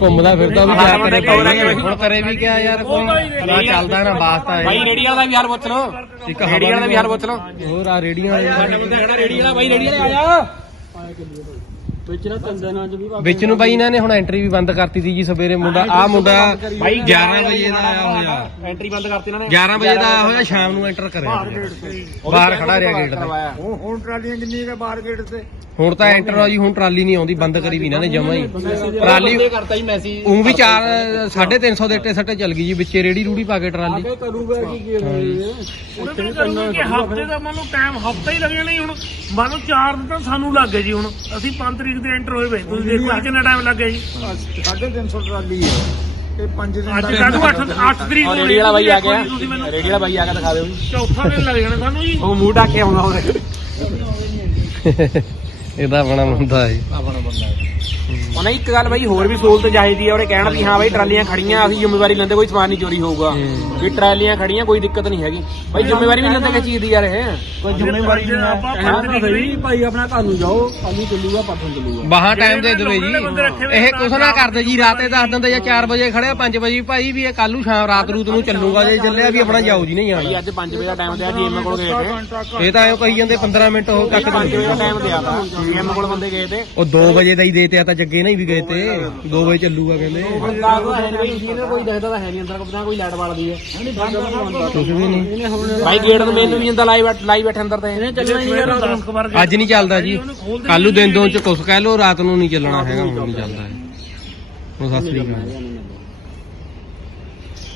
ਘੁੰਮਦਾ ਫਿਰਦਾ ਵੀ ਕਿਆ ਕਰੇ? ਹੁਣ ਕਰੇ ਵੀ ਕਿਆ ਯਾਰ ਕੋਈ? ਨਾ ਚੱਲਦਾ ਨਾ ਵਾਸਤਾ ਹੈ ਰੇੜੀ ਵਾਲਾ ਦਾ ਵੀ ਹਾਲ ਪੁੱਛ ਲੋ ਇੱਕ ਰੇੜੀ ਵਾਲਾ ਦਾ ਵੀ ਹਾਲ ਪੁੱਛ ਲੋ ਹੋਰ ਆ ਰੇੜੀਆਂ ਵਾਲੇ ਬੰਦਾ ਖੜਾ ਰੇੜੀ ਵਾਲਾ ਬਾਈ ਰੇੜੀ ਵਾਲਾ ਆ ਜਾ ਵੇਚਣਾ ਤੰਦੇ ਨਾਲ ਚ ਵੀ ਵਿੱਚ ਨੂੰ ਬਾਈ ਇਹਨਾਂ ਨੇ ਹੁਣ ਐਂਟਰੀ ਵੀ ਬੰਦ ਕਰਤੀ ਸੀ ਜੀ ਸਵੇਰੇ ਮੁੰਡਾ ਆ ਮੁੰਡਾ ਬਾਈ 11 ਵਜੇ ਦਾ ਆਇਆ ਹੋਇਆ। ਐਂਟਰੀ ਬੰਦ ਕਰਤੀ ਇਹਨਾਂ ਨੇ। 11 ਵਜੇ ਦਾ ਆਇਆ ਹੋਇਆ ਸ਼ਾਮ ਨੂੰ ਐਂਟਰ ਕਰਿਆ ਬਾਹਰ ਖੜਾ ਰਿਹਾ ਗੇਟ ਤੇ ਹੁਣ ਹੁਣ ਟਰਾਲੀਆਂ ਕਿੰਨੀ ਹੈ ਬਾਹਰ ਗੇਟ ਤੇ? ਹੁਣ ਤਾਂ ਐਂਟਰ ਆ ਜੀ ਹੁਣ ਟਰਾਲੀ ਨਹੀਂ ਆਉਂਦੀ ਬੰਦ ਕਰੀ ਵੀ ਇਹਨਾਂ ਨੇ ਜਮਾ ਹੀ। ਟਰਾਲੀ ਕਰਤਾ ਜੀ ਮੈਸੇਜ ਉਹ ਵੀ 4 350 ਦੇ ਇੱਟੇ ਸੱਟੇ ਚੱਲ ਗਈ ਜੀ ਵਿੱਚੇ ਰੇੜੀ ਰੂੜੀ ਪਾ ਕੇ ਟਰਾਲੀ। ਅੱਗੇ ਕਰੂਗਾ ਕੀ ਕੀ ਉਹਦੇ ਨਾਲ ਕਰੂੰਗੇ ਕਿ ਹਫ਼ਤੇ ਦਾ ਮੰਨ ਲਓ ਟਾਈਮ ਹਫਤਾ ਹੀ ਲੱਗ ਜਾਣਾ ਜੀ ਹੁਣ। ਮੰਨ ਲਓ 4 ਦਿਨ ਤਾਂ ਸਾਨੂੰ ਲੱਗ ਗਏ ਜੀ ਹੁਣ। ਅਸੀਂ 5 ਤਰੀਕ ਦੇ ਐਂਟਰ ਹੋਏ ਵੇ। ਤੁਸੀਂ ਦੇਖੋ ਕਿੰਨਾ ਟਾਈਮ ਲੱਗ ਗਿਆ ਜੀ 350 ਟਰਾਲੀ ਹੈ ਤੇ 5 ਦਿਨ ਅੱਜ ਕੱਲ 8 8 ਤਰੀਕ ਨੂੰ ਰੇੜੀ ਵਾਲਾ ਬਾਈ ਆ ਗਿਆ। ਰੇੜੀ ਵਾਲਾ ਬਾਈ ਆ ਕੇ ਦਿਖਾ ਦਿਓ ਜੀ। ਚੌਥਾ ਦਿਨ ਲੱਗ ਜਾਣਾ ਸਾਨੂੰ ਜੀ। ਉਹ ਮੂੰਹ ਢੱਕ ਕੇ ਆਉਂਦਾ ਉਹਦੇ ਇਹਦਾ ਆਪਣਾ ਮੁੰਡਾ ਹੈ। ਉਹਨੇ ਇੱਕ ਗੱਲ ਬਾਈ ਹੋਰ ਵੀ ਸਹੂਲਤ ਚਾਹੀਦੀ ਹੈ ਉਹਨੇ ਕਹਿਣਾ ਵੀ ਹਾਂ ਬਾਈ ਟਰਾਲੀਆਂ ਖੜੀਆਂ ਅਸੀਂ ਜ਼ਿੰਮੇਵਾਰੀ ਲੈਂਦੇ ਕੋਈ ਸਮਾਨ ਨਹੀਂ ਚੋਰੀ ਹੋਊਗਾ। ਵੀ ਟਰਾਲੀਆਂ ਖੜੀਆਂ ਕੋਈ ਦਿੱਕਤ ਨਹੀਂ ਹੈਗੀ। ਬਾਈ ਜ਼ਿੰਮੇਵਾਰੀ ਵੀ ਲੈਂਦੇ ਕਿਸ ਚੀਜ਼ ਦੀ ਯਾਰ ਇਹ ਕੋਈ ਜ਼ਿੰਮੇਵਾਰੀ ਨਹੀਂ ਆਪਾਂ ਸਹੀ ਭਾਈ ਆਪਣਾ ਘਰ ਨੂੰ ਜਾਓ ਕੱਲ ਨੂੰ ਚੱਲੂਗਾ ਪਰਸੋਂ ਚੱਲੂਗਾ। ਬਾਹਾਂ ਟਾਈਮ ਦੇ ਦੇਵੇ ਜੀ। ਇਹ ਕੁਛ ਨਾ ਕਰਦੇ ਜੀ ਰਾਤੇ ਦੱਸ ਦਿੰਦੇ ਜਾਂ 4 ਵਜੇ ਖੜਿਆ 5 ਵਜੇ ਭਾਈ ਵੀ ਇਹ ਕੱਲ ਨੂੰ ਸ਼ਾਮ ਰਾਤ ਰੂਤ ਨੂੰ ਚੱਲੂਗਾ ਜੇ ਚੱਲਿਆ ਵੀ ਆਪਣਾ ਜਾਓ ਜੀ ਨਹੀਂ ਜਾਣਾ। ਅੱਜ 5 ਵਜੇ ਦਾ ਟਾਈਮ ਤੇ ਆ ਜੀਐਮ ਕੋਲ ਗਏ ਤੇ। ਇਹ ਤਾਂ ਐਂ ਕਹੀ ਜਾਂਦੇ 15 ਮਿੰਟ ਉਹ ਕੱਟ 5 ਵਜੇ ਦਾ ਦਿੰਦੇ। ਟਾਈਮ ਤੇ ਆਦਾ ਜੀਐਮ ਕੋਲ ਬੰਦੇ ਗਏ ਤੇ। ਉਹ 2 ਵਜੇ ਦਾ ਹੀ ਦੇਤੇ ਆ ਤਾਂ ਜੱਗੇ ਨਹੀਂ ਵੀ ਗਏ ਤੇ। 2 ਵਜੇ ਚੱਲੂਗਾ ਕਹਿੰਦੇ। ਬੰਦਾ ਕੋਈ ਹੈ ਨਹੀਂ ਇੰਜੀਨੀਅਰ ਕੋਈ ਦੇਖਦਾ ਤਾਂ ਹੈ ਨਹੀਂ ਅੰਦਰ ਕੋਈ ਕੋਈ ਲਾਈਟ ਵਾਲਦੀ ਹੈ। ਕੁਛ ਵੀ ਨਹੀਂ। ਬਾਈ ਗੇਟ ਨੂੰ ਮੈਨੂੰ ਵੀ ਜਾਂਦਾ ਲਾਈਵ ਲਾਈਵ ਬੈਠੇ ਅੰਦਰ ਤੇ। ਚੱਲਣਾ ਹੀ ਯਾਰ 10 ਵਾਰ ਅੱਜ ਨਹੀਂ ਚੱਲਦਾ ਜੀ। ਕੱਲ ਨੂੰ ਦਿਨ ਦੋ ਚ ਕੁਛ ਕਹਿ ਲੋ ਰਾਤ ਨੂੰ ਨਹੀਂ ਚੱਲਣਾ ਹੈਗਾ ਹੁਣ ਨਹੀਂ ਚੱਲਦਾ। ਹੈ ਉਹ ਸਤਿ ਸ੍ਰੀ ਅਕਾਲ।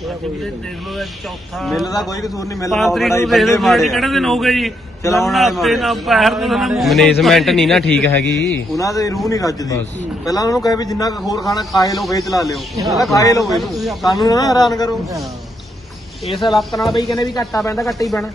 ਦੇਖ ਲਓ ਇਹ ਚੌਥਾ ਮਿਲ ਦਾ ਕੋਈ ਕਸੂਰ ਨਹੀਂ ਮਿਲ 5 ਤਰੀਕ ਨੂੰ ਦੇਖ ਲਓ ਜੀ, ਅੱਜ ਕਿਹੜੇ ਦਿਨ ਹੋ ਗਏ ਜੀ? ਚਲਾਉਣ ਨਾ ਵਾਲੇ ਹਫ਼ਤੇ ਨਾ ਪੈਰ ਤੇ ਨਾ ਮੂੰਹ। ਮੈਨੇਜਮੈਂਟ ਨਹੀਂ ਨਾ ਠੀਕ ਹੈਗੀ ਉਹਨਾਂ ਦੇ ਰੂਹ ਨਹੀਂ ਰੱਜਦੀ। ਬਸ। ਪਹਿਲਾਂ ਉਹਨਾਂ ਨੂੰ ਕਹੇ ਵੀ ਜਿੰਨਾ ਕੁ ਹੋਰ ਖਾਣਾ ਖਾਏ ਲਓ ਫੇਰ ਚਲਾ ਲਿਓ। ਪਹਿਲਾਂ ਖਾਏ ਲਓ ਇਹਨੂੰ ਸਾਨੂੰ ਨਾ ਹੈਰਾਨ ਕਰੋ। ਇਸ ਲੱਤ ਨਾਲ ਬਈ ਕਹਿੰਦੇ ਵੀ ਘਾਟਾ ਪੈਂਦਾ ਘੱਟਾ ਹੀ ਪੈਣਾ।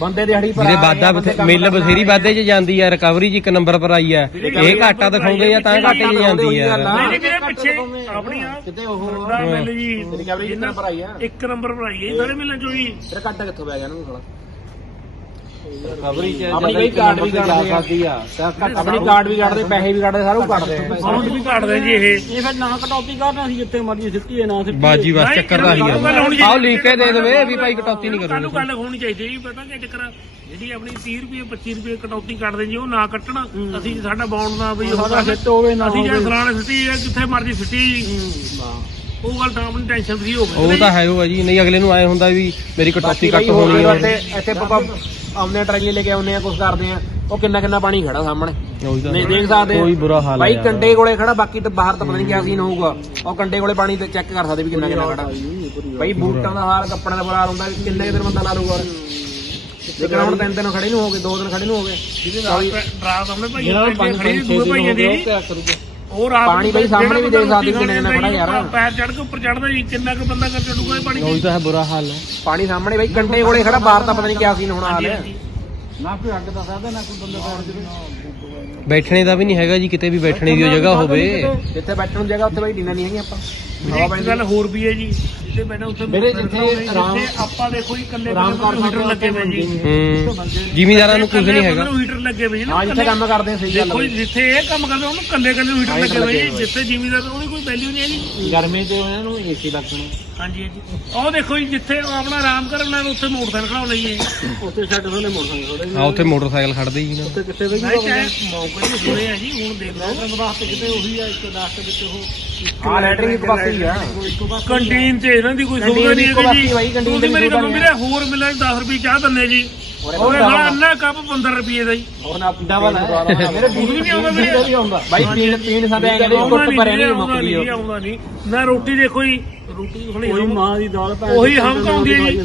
ਬੰਦੇ ਦਿਹਾੜੀ ਪਰ ਵੀਰੇ ਆ ਵਾਦਾ ਮਿਲ ਬਥੇਰੀ ਵਾਦੇ ਚ ਜਾਂਦੀ ਆ ਰਿਕਵਰੀ ਚ ਇੱਕ ਨੰਬਰ ਪਰ ਆਈ ਆ। ਇਹ ਘਾਟਾ ਦਿਖਾਉਂਦੇ ਆ ਤਾਂ ਘਾਟੇ ਚ ਜਾਂਦੀ ਯਾਰ। ਨਹੀਂ ਨਹੀਂ ਵੀਰੇ ਪਿੱਛੇ ਆਪਣੀ ਆ? ਕਿਤੇ ਉਹ ਮਿਲ ਜੀ ਰਿਕਵਰੀ ਕਿੰਨਾ ਪਰ ਆਈ ਆ। ਇੱਕ ਨੰਬਰ ਪਰ ਆਈ ਹੈ ਸਾਰੇ ਮਿਲਣ ਚੋਂ ਜੀ ਤੇਰਾ ਘਾਟਾ ਕਿੱਥੋਂ ਪੈ ਗਿਆ ਇਹਨੂੰ ਥੋੜਾ ਖਬਰੀ ਚ ਆਪਣੀ ਬਈ ਕਾਰਡ ਵੀ ਕੱਢਦੇ ਆ। ਆਪਣੀ ਕਾਰਡ ਵੀ ਕੱਢਦੇ ਪੈਸੇ ਵੀ ਕੱਢਦੇ ਸਾਰਾ ਕੱਢਦੇ ਸਾਊਂਡ ਵੀ ਘਟਦੇ ਜੀ ਇਹ। ਇਹ ਫਿਰ ਨਾ ਕਟੌਤੀ ਕਰਨਾ ਸੀ ਜਿੱਥੇ ਮਰਜ਼ੀ ਸਿੱਟੀ ਨਾ ਸਿੱਟੀ ਬਾਜੀ ਬਸ ਚੱਕਰ ਦਾ ਹੀ ਆ। ਆਓ ਲਿਖ ਕੇ ਦੇ ਦੇਵੇ ਵੀ ਭਾਈ ਕਟੌਤੀ ਨਹੀਂ ਸਾਨੂੰ ਕਰਨੀ ਗੱਲ ਹੋਣੀ ਚਾਹੀਦੀ ਜੀ ਪਤਾ ਕੀ ਚੱਕਰ? ਜਿਹੜੀ ਆਪਣੀ 30 ਰੁਪਏ 25 ਰੁਪਏ ਕਟੌਤੀ ਕਰਦੇ ਜੀ ਉਹ ਨਾ ਕੱਟਣ। ਅਸੀਂ ਸਾਡਾ ਬਾਉਂਡ ਦਾ ਵੀ ਸਾਡਾ ਸਿੱਟ ਹੋਵੇ ਨਾ ਅਸੀਂ ਜੇ ਫਲਾਣੇ ਸਿੱਟੀ ਜਾਂ ਕਿੱਥੇ ਮਰਜ਼ੀ ਸਿੱਟੀ। ਜੀ ਉਹ ਗੱਲ ਤਾਂ ਆਪਣੀ ਟੈਨਸ਼ਨ ਫਰੀ ਹੋ ਗਈ। ਉਹ ਤਾਂ ਹੈ ਉਹ ਆ ਜੀ ਨਹੀਂ ਅਗਲੇ ਨੂੰ ਆਏ ਹੁੰਦਾ ਵੀ ਮੇਰੀ ਕਟੌਤੀ ਕੱਟ ਹੋਣੀ ਆ। ਇੱਥੇ ਇੱਥੇ ਆਪਾਂ ਆਉਂਦੇ ਟਰਾਲੀ ਲੈ ਕੇ ਆਉਂਦੇ ਆ ਕੁਝ ਕਰਦੇ ਆ ਉਹ ਕਿੰਨਾ ਕਿੰਨਾ ਪਾਣੀ ਖੜਾ ਸਾਹਮਣੇ। ਨਹੀਂ ਦੇਖ ਸਕਦੇ ਕੋਈ ਬੁਰਾ ਹਾਲ ਬਾਈ ਹੈ ਕੰਡੇ ਕੋਲੇ ਖੜਾ ਬਾਕੀ ਤਾਂ ਬਾਹਰ ਤਾਂ ਪਤਾ ਨਹੀਂ ਕਿਆ ਸੀਨ ਹੋਊਗਾ। ਉਹ ਕੰਡੇ ਕੋਲੇ ਪਾਣੀ ਤੇ ਚੈੱਕ ਕਰ ਸਕਦੇ ਵੀ ਕਿੰਨਾ ਕਿੰਨਾ ਖੜਾ। ਬਾਈ ਬੂਟਾਂ ਦਾ ਹਾਲ ਕੱਪੜਿਆਂ ਦਾ ਬੁਰਾ ਹਾਲ ਹੁੰਦਾ ਕਿੰਨੇ ਕੁ ਦਿਨ ਬੰਦਾ ਲਾ ਲੂਗਾ ਲੇਕਿਨ ਹੁਣ ਤਿੰਨ ਦਿਨ ਖੜੇ ਨੂੰ ਹੋ ਗਏ ਦੋ ਦਿਨ ਖੜੇ ਨੂੰ ਹੋ ਗਏ। ਜਿਹਦੇ ਨਾਲ ਰਾਤ ਆਪਣੇ ਭਾਈ ਖੜੀ ਦੂਏ ਭਾਈਆਂ ਦੀ ਉਹ ਰਾਤ ਪਾਣੀ ਬਈ ਸਾਹਮਣੇ ਵੀ ਦੇਖ ਸਕਦੇ ਕਿੰਨੇ ਕਿੰਨਾ ਖੜਾ ਯਾਰ। ਪੈਰ ਚੜ ਕੇ ਉੱਪਰ ਚੜਦਾ ਜੀ ਕਿੰਨਾ ਕੁ ਬੰਦਾ ਕਰ ਚੜੂਗਾ ਇਹ ਪਾਣੀ ਉਹੀ ਤਾਂ ਹੈ ਬੁਰਾ ਹਾਲ ਹੈ। ਪਾਣੀ ਸਾਹਮਣੇ ਬਾਈ ਕੰਡੇ ਕੋਲੇ ਖੜਾ ਬਾਹਰ ਤਾਂ ਪਤਾ ਨਹੀਂ ਕਿਆ ਸੀਨ ਹੋਣਾ ਹਾਲ ਹੈ। ਨਾ ਕੋਈ ਅੱਗ ਦਾ ਸਾਧਨ ਨਾ ਕੋਈ ਬੰਦਾ ਬੈਠ ਜਵੇ ਬੈਠਣੇ ਦਾ ਵੀ ਨਹੀਂ ਹੈਗਾ ਜੀ ਕਿਤੇ ਵੀ ਬੈਠਣੇ ਦੀ ਜਗ੍ਹਾ ਹੋਵੇ। ਜਿੱਥੇ ਬੈਠਣ ਨੂੰ ਜਗ੍ਹਾ ਉੱਥੇ ਬਾਈ ਡੀਨਾ ਨਹੀਂ ਹੈਗੀ ਆਪਾਂ। ਹਵਾ ਪੈਂਦੀ ਗੱਲ ਹੋਰ ਵੀ ਹੈ ਜੀ ਜਿੱਥੇ ਬੈਠਾ ਉੱਥੇ ਮੇਰੇ ਜਿੱਥੇ ਆਰਾਮ- ਆਪਾਂ ਦੇਖੋ ਜੀ ਇਕੱਲੇ ਕਰ ਹੀਟਰ ਲੱਗੇ ਹੋਏ ਜੀ। ਹੂੰ। ਜ਼ਿਮੀਦਾਰਾਂ ਨੂੰ ਕੁਝ ਨਹੀਂ ਹੈਗਾ। ਹੀਟਰ ਲੱਗੇ ਹੋਏ ਜੀ ਨਾ ਹਾਂ ਜਿੱਥੇ ਕੰਮ ਕਰਦੇ ਆ, ਸਹੀ ਗੱਲ ਦੇਖੋ ਹੈ ਜੀ, ਜਿੱਥੇ ਇਹ ਕੰਮ ਕਰਦੇ ਉਹਨੂੰ ਕੱਲੇ ਕੱਲੇ ਹੀਟਰ ਹਾਂ, ਲੱਗੇ ਹੋਏ ਜੀ ਜਿੱਥੇ ਜ਼ਿਮੀਦਾਰ ਉਹਦੀ ਕੋਈ ਵੈਲਿਊ ਨਹੀਂ ਹੈਗੀ ਗਰਮੀ ਤੇ ਉਹਨਾਂ ਨੂੰ ਏਸੀ ਲੱਗਣਾ। ਹਾਂਜੀ ਹਾਂਜੀ। ਉਹ ਦੇਖੋ ਜੀ ਜਿੱਥੇ ਉਹ ਆਪਣਾ ਆਰਾਮ ਕਰਨ ਨਾਲ ਉੱਥੇ ਮੋਟਰਸਾਈਕਲ ਖੜਾਉ ਲਈਏ ਉੱਥੇ ਛੱਡ ਥੋਲੇ ਮੋਟਰਸਾਈਕਲ ਖੜੇ ਆ ਉੱਥੇ ਮੋਟਰਸਾਈਕਲ ਖੜਦੇ ਜੀ ਨਾ। ਉੱਥੇ ਕਿੱਥੇ ਬਈ ਮੌਕੇ ਨਹੀਂ ਹੋਏ ਆ ਜੀ ਹੁਣ ਦੇਖ ਲਓ। ਲੋਕਾਂ ਵਾਸਤੇ ਕਿਤੇ ਉਹੀ ਆ ਇੱਕ ਲਾਸਟ ਵਿੱਚ ਉਹ ਹਾਂ ਲੈਟਰਿੰਗ ਇੱਕ ਪਾਸੇ ਹੀ ਆ ਕੰਟੀਨ 'ਚ ਇਹਨਾਂ ਦੀ ਕੋਈ ਸੁਵਿਧਾ ਨਹੀਂ ਬਾਈ, ਜੀ। ਤੁਸੀਂ ਮੇਰੀ ਗੱਲ ਮੇਰੇ ਹੋਰ ਮਿਲੇ 10 ਰੁਪਏ ਚਾਹ ਦਿੰਨੇ ਜੀ। ਉਹਨੇ ਖਾਣਾ ਅੰਨਾ ਕੱਪ 15 ਰੁਪਏ ਦਾ ਜੀ। ਹੋਰ ਨਾ ਡਬਲ ਹੈ ਮੇਰੇ ਦੁੱਧ ਵੀ ਨਹੀਂ ਆਉਂਦਾ ਆਉਂਦਾ। ਬਾਈ ਪੀਣ ਪੀਣ ਸਾਡੇ ਕਹਿੰਦੇ ਆਉਂਦਾ ਕੁੱਟ ਭਰਿਆ ਨਹੀਂ ਮੁੱਕਦੀ ਨਹੀਂ ਆਉਂਦਾ ਨਹੀਂ। ਨਾ ਰੋਟੀ ਦੇਖੋ ਜੀ। ਰੋਟੀ ਹਣੀ ਕੋਈ ਮਾਂ ਦੀ ਦਾਲ ਭੈਣ ਉਹੀ ਹਮ ਕਾਉਂਦੀ ਹੈ ਜੀ।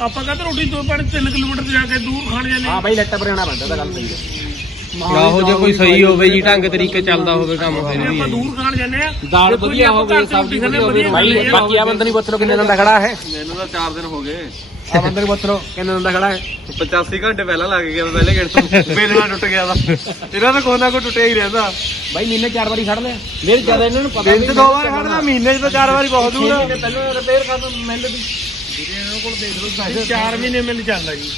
ਆਪਾਂ ਕਹਿੰਦੇ ਰੋਟੀ ਦੋ ਪੰਜ 3 ਕਿਲੋਮੀਟਰ ਜਾ ਕੇ ਦੂਰ ਖਾਣ ਜਾਂਦੇ ਹਾਂ ਬਾਈ ਲੱਟ ਭਰਿਆਣਾ ਪੈਂਦਾ ਤਾਂ ਗੱਲ ਸਹੀ ਹੈ। ਆਹੋ ਜੇ ਕੋਈ ਸਹੀ ਹੋਵੇ ਜੀ ਢੰਗ ਤਰੀਕੇ ਚੱਲਦਾ ਹੋਵੇ ਕੰਮ ਫਿਰ ਵੀ। ਆਪਾਂ। ਦੂਰ ਖਾਣ ਜਾਂਦੇ ਆ ਦਾਲ ਵਧੀਆ ਹੋਵੇ, ਸਬਜ਼ੀ ਵਧੀਆ ਹੋਵੇ। ਬਾਈ ਬਾਕੀ ਆ ਬੰਦਾ ਨਹੀਂ ਪੁੱਛ ਲੋ ਕਿੰਨੇ ਦਿਨ ਦਾ ਖੜਾ ਹੈ? ਮੈਨੂੰ ਤਾਂ 4 ਦਿਨ ਹੋ ਗਏ। ਆ ਬੰਦਾ ਨਹੀਂ ਪੁੱਛ ਲੋ ਕਿੰਨੇ ਦਿਨ ਦਾ ਖੜਾ ਹੈ? 85 ਘੰਟੇ ਪਹਿਲਾਂ ਲੱਗ ਗਿਆ ਪਹਿਲੇ ਗੇੜ ਤੋਂ। ਬੇਲਣਾ ਟੁੱਟ ਗਿਆ ਦਾ ਇਹਨਾਂ ਦਾ ਕੋਈ ਨਾ ਕੋਈ ਟੁੱਟਿਆ ਹੀ ਰਹਿੰਦਾ। ਬਾਈ ਮਹੀਨੇ ਚਾਰ ਵਾਰੀ ਖੜ ਲਿਆ ਮੇਰੇ ਜ਼ਿਆਦਾ ਇਹਨਾਂ ਨੂੰ ਪਤਾ ਚ ਦੋ ਵਾਰ ਖੜਦਾ ਮਹੀਨੇ ਚ ਤਾਂ ਚਾਰ ਵਾਰੀ ਬਹੁਤ ਦੂਰ ਆ। ਪਹਿਲਾਂ ਰਿਪੇਅਰ ਕਰ ਮਿਲ ਦੀ ਇਹਨਾਂ ਕੋਲ ਦੇਖ ਲਓ ਪੈਸੇ 4 ਮਹੀਨੇ ਮਿਲ ਜਾਂਦਾ ਜੀ।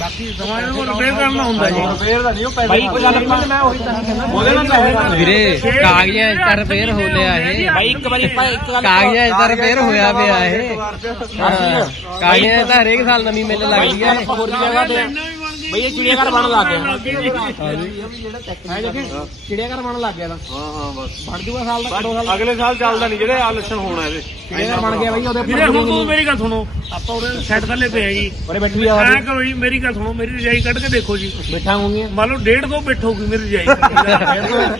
ਬਾਕੀ ਸਮਾਂ ਇਹਨਾਂ ਕੋਲ ਰਿਪੇਅਰ ਕਰਨਾ ਹੁੰਦਾ ਜੀ। ਫੇਰ ਤਾਂ ਨਹੀਂ ਉਹ ਪੈਸੇ ਬਾਈ ਇੱਕ ਗੱਲ ਆਪਾਂ ਮੈਂ ਉਹੀ ਤਾਂ ਕਹਿੰਦਾ। ਉਹਦੇ ਨਾਲ ਪੈਸੇ ਬਣਦੇ। ਵੀਰੇ ਕਾਗਜ਼ਾਂ ਤਾਂ ਰਿਪੇਅਰ ਹੋ ਲਿਆ ਇਹ। ਬਾਈ ਇੱਕ ਵਾਰੀ ਆਪਾਂ ਇੱਕ ਗੱਲ ਕਾਗਜ਼ਾਂ 'ਚ ਤਾਂ ਰਿਪੇਅਰ ਹੋਇਆ ਪਿਆ ਇਹ। ਹਾਂ ਕਾਗਜ਼ਾਂ 'ਚ ਤਾਂ ਹਰੇਕ ਸਾਲ ਨਵੀਂ ਮਿਲ ਲੱਗਦੀ ਹੈ ਹੋਰ ਜਗ੍ਹਾ ਤੇ। ਬਈ ਇਹ ਚਿੜੀਆ ਘਰ ਬਣਨ ਲੱਗ ਗਿਆ। ਹੈ ਦੇਖੀ ਚਿੜੀਆ ਘਰ ਬਣਨ ਲੱਗ ਗਿਆ ਤਾਂ। ਹਾਂ ਹਾਂ ਬਸ। ਬਣ ਜੂਗਾ ਸਾਲ ਦਾ ਦੋ ਸਾਲ ਅਗਲੇ ਸਾਲ ਚੱਲਦਾ ਨਹੀਂ ਜਿਹੜੇ ਆ ਲੱਛਣ ਹੋਣਾ ਇਹਦੇ। ਚਿੜੀਆ ਘਰ ਬਣ ਗਿਆ ਬਾਈ ਉਹਦੇ ਵੀਰੇ ਹੁਣ ਤੂੰ ਮੇਰੀ ਗੱਲ ਸੁਣੋ। ਆਪਾਂ ਉਹਦੇ ਸੈੱਟ ਥੱਲੇ ਪਏ ਆ ਜੀ ਉਹਰੇ ਬੈਠੀ ਆ ਐ ਕਰੋ ਜੀ ਮੇਰੀ ਗੱਲ ਸੁਣੋ ਮੇਰੀ ਰਜਾਈ ਕੱਢ ਕੇ ਦੇਖੋ ਜੀ। ਬੈਠਾ ਹੋਊਗੀ ਮੰਨ ਲਓ 150 ਬਿੱਟ ਹੋਊਗੀ ਮੇਰੀ ਰਜਾਈ।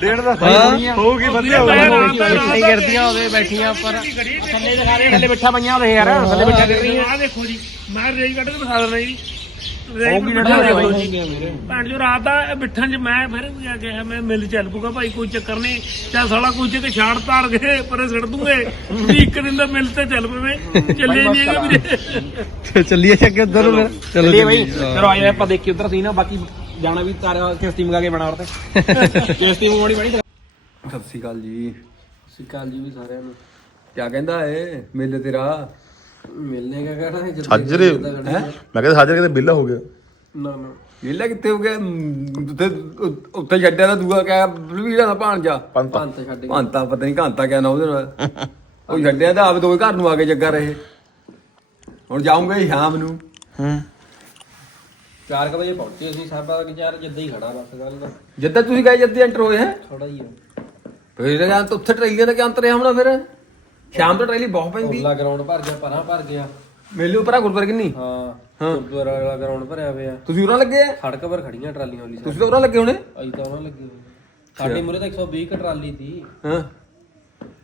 ਡੇਢ ਦਾ ਹਾਂ। ਹੋਊਗੀ ਵਧੀਆ ਹੋਊਗੀ। ਦਾ- ਨਹੀਂ ਕਰਦੀਆਂ ਹੋਵੇ ਬੈਠੀਆਂ ਉੱਪਰ। ਥੱਲੇ ਦਿਖਾ ਦੇ ਥੱਲੇ ਬੈਠਾ ਪਈਆਂ ਉਹਦੇ ਯਾਰ ਥੱਲੇ ਬੈਠਾ ਕਰ ਰਹੀ ਆ ਦੇਖੋ ਜੀ ਮੈਂ ਰਜਾਈ ਕੱਢ ਕੇ ਦਿਖਾ ਦਿੰਦਾ ਜੀ। ਜੀ ਭੈਣ ਜੋ ਰਾਤ ਦਾ ਇਹ ਬਿੱਠਾਂ 'ਚ ਮੈਂ ਫਿਰ ਵੀ ਆ ਗਿਆ ਮੈਂ ਮਿਲ ਚੱਲ ਪੂਗਾ ਭਾਈ ਕੋਈ ਚੱਕਰ ਨਹੀਂ। ਚੱਲ ਸਾਲਾ ਕੋਈ ਚੱਕ ਛਾੜ ਤਾਰ ਗਏ ਪਰੇ ਸਿੱਟ ਦੂੰਗੇ। ਵੀ ਇੱਕ ਦਿਨ ਦਾ ਮਿਲ ਤੇ ਚੱਲ ਪਵੇ। ਚੱਲੇ ਨਹੀਂ ਹੈਗੇ ਵੀਰੇ। ਚੱਲੀਏ ਅੱਗੇ ਉਧਰ ਚਲੋ ਚੱਲੀਏ ਬਾਈ। ਚੱਲੀਏ। ਚਲੋ ਆਏ ਆਪਾਂ ਦੇਖੀ ਉਧਰ ਸੀ ਨਾ ਬਾਕੀ ਜਾਣਾ ਵੀ ਤਾਰੇ ਕਿਸ਼ਤੀ ਮੰਗਾ ਕੇ ਬਣਾ ਔਰ ਤੇ ਕਿਸ਼ਤੀ ਮੰਗਵਾਉਣੀ ਬਣੀ? ਸਤਿ ਸ਼੍ਰੀ ਅਕਾਲ ਜੀ। ਸਿੱਕਾਲ ਜੀ ਵੀ ਸਾਰਿਆਂ ਨੂੰ। ਕਿਆ ਕਹਿੰਦਾ ਏ? ਮੇਲੇ ਤੇਰਾ ਮਿਲਨੇ ਕਾ ਕਹਿਣਾ ਹੈ ਸਾਜਰੇ ਹੈ? ਮੈਂ ਕਹਿੰਦਾ ਸਾਜਰੇ ਕਿਤੇ ਬਿੱਲਾ ਹੋ ਗਿਆ। ਨਾ ਨਾ। ਮੇਲਾ ਕਿੱਥੇ ਹੋ ਗਿਆ? ਮ, ਉੱਥੇ ਉ- ਉੱਥੇ ਛੱਡਿਆ ਤਾਂ ਦੂਆ ਕਿਆ ਬਲਵੀਰਾ ਦਾ ਭਾਣਜਾ। ਪੰਤਾ। ਪੰਤ ਛੱਡ ਗਏ ਭਾਂਤਾ ਪਤਾ ਨਹੀਂ ਕਾਂਤਾ ਕਿਆ ਨਾ ਉਹਦੇ ਨਾਲ। ਉਹ ਛੱਡਿਆ ਤਾਂ ਆਪ ਦੋਵੇਂ ਘਰ ਨੂੰ ਆ ਕੇ ਜੱਗਾ ਰਹੇ। ਹੁਣ ਜਾਉਂਗੇ ਸ਼ਾਮ ਨੂੰ। ਹੂੰ। 4 ਵਜੇ ਪਹੁੰਚੇ ਅਸੀਂ ਸਾਬਾ ਕਿ ਯਾਰ ਜਿੱਦਾਂ ਹੀ ਖੜਾ ਬਸ ਗੱਲ ਦਾ। ਜਿੱਦਾਂ ਤੁਸੀਂ ਗਏ ਜੱਦੀ ਐਂਟਰ ਹੋਏ ਹੈ? ਥੋੜਾ ਹੀ ਆ। ਫਿਰ ਜਾਂ ਤਾਂ ਉੱਥੇ ਟਰੇਲੀਆਂ ਦਾ ਕੀ ਅੰਤਰ ਹੁਣ ਫਿਰ। ਸ਼ਾਮ ਤੋਂ ਟਰੇਲੀ ਬਹੁਤ ਪੈਂਦੀ। ਉਰਲਾ ਗਰਾਊਂਡ ਭਰ ਗਿਆ ਪਰਾਂ ਭਰ ਗਿਆ। ਮੇਲੇ ਉੱਪਰ ਆ ਗੁਰਦੁਆਰਾ ਕਿੰਨੀ? ਹਾਂ ਹਾਂ। ਗੁਰਦੁਆਰਾ ਵਾਲਾ ਗਰਾਊਂਡ ਭਰਿਆ ਪਿਆ ਤੁਸੀਂ ਉਰਾਂ ਲੱਗੇ? ਆ ਸੜਕ ਪਰ ਖੜੀਆਂ ਟਰਾਲੀਆਂ ਵਾਲੀ ਤੁਸੀਂ ਤਾਂ ਉਰਾਂ ਲੱਗੇ ਹੋਣੇ? ਅਈ ਤਾਂ ਉਹਨਾਂ ਲੱਗੇ ਹੋਏ। ਸਾਡੇ ਮੂਰੇ ਤਾਂ 120 ਕ ਟਰਾਲੀ ਸੀ। ਹਾਂ।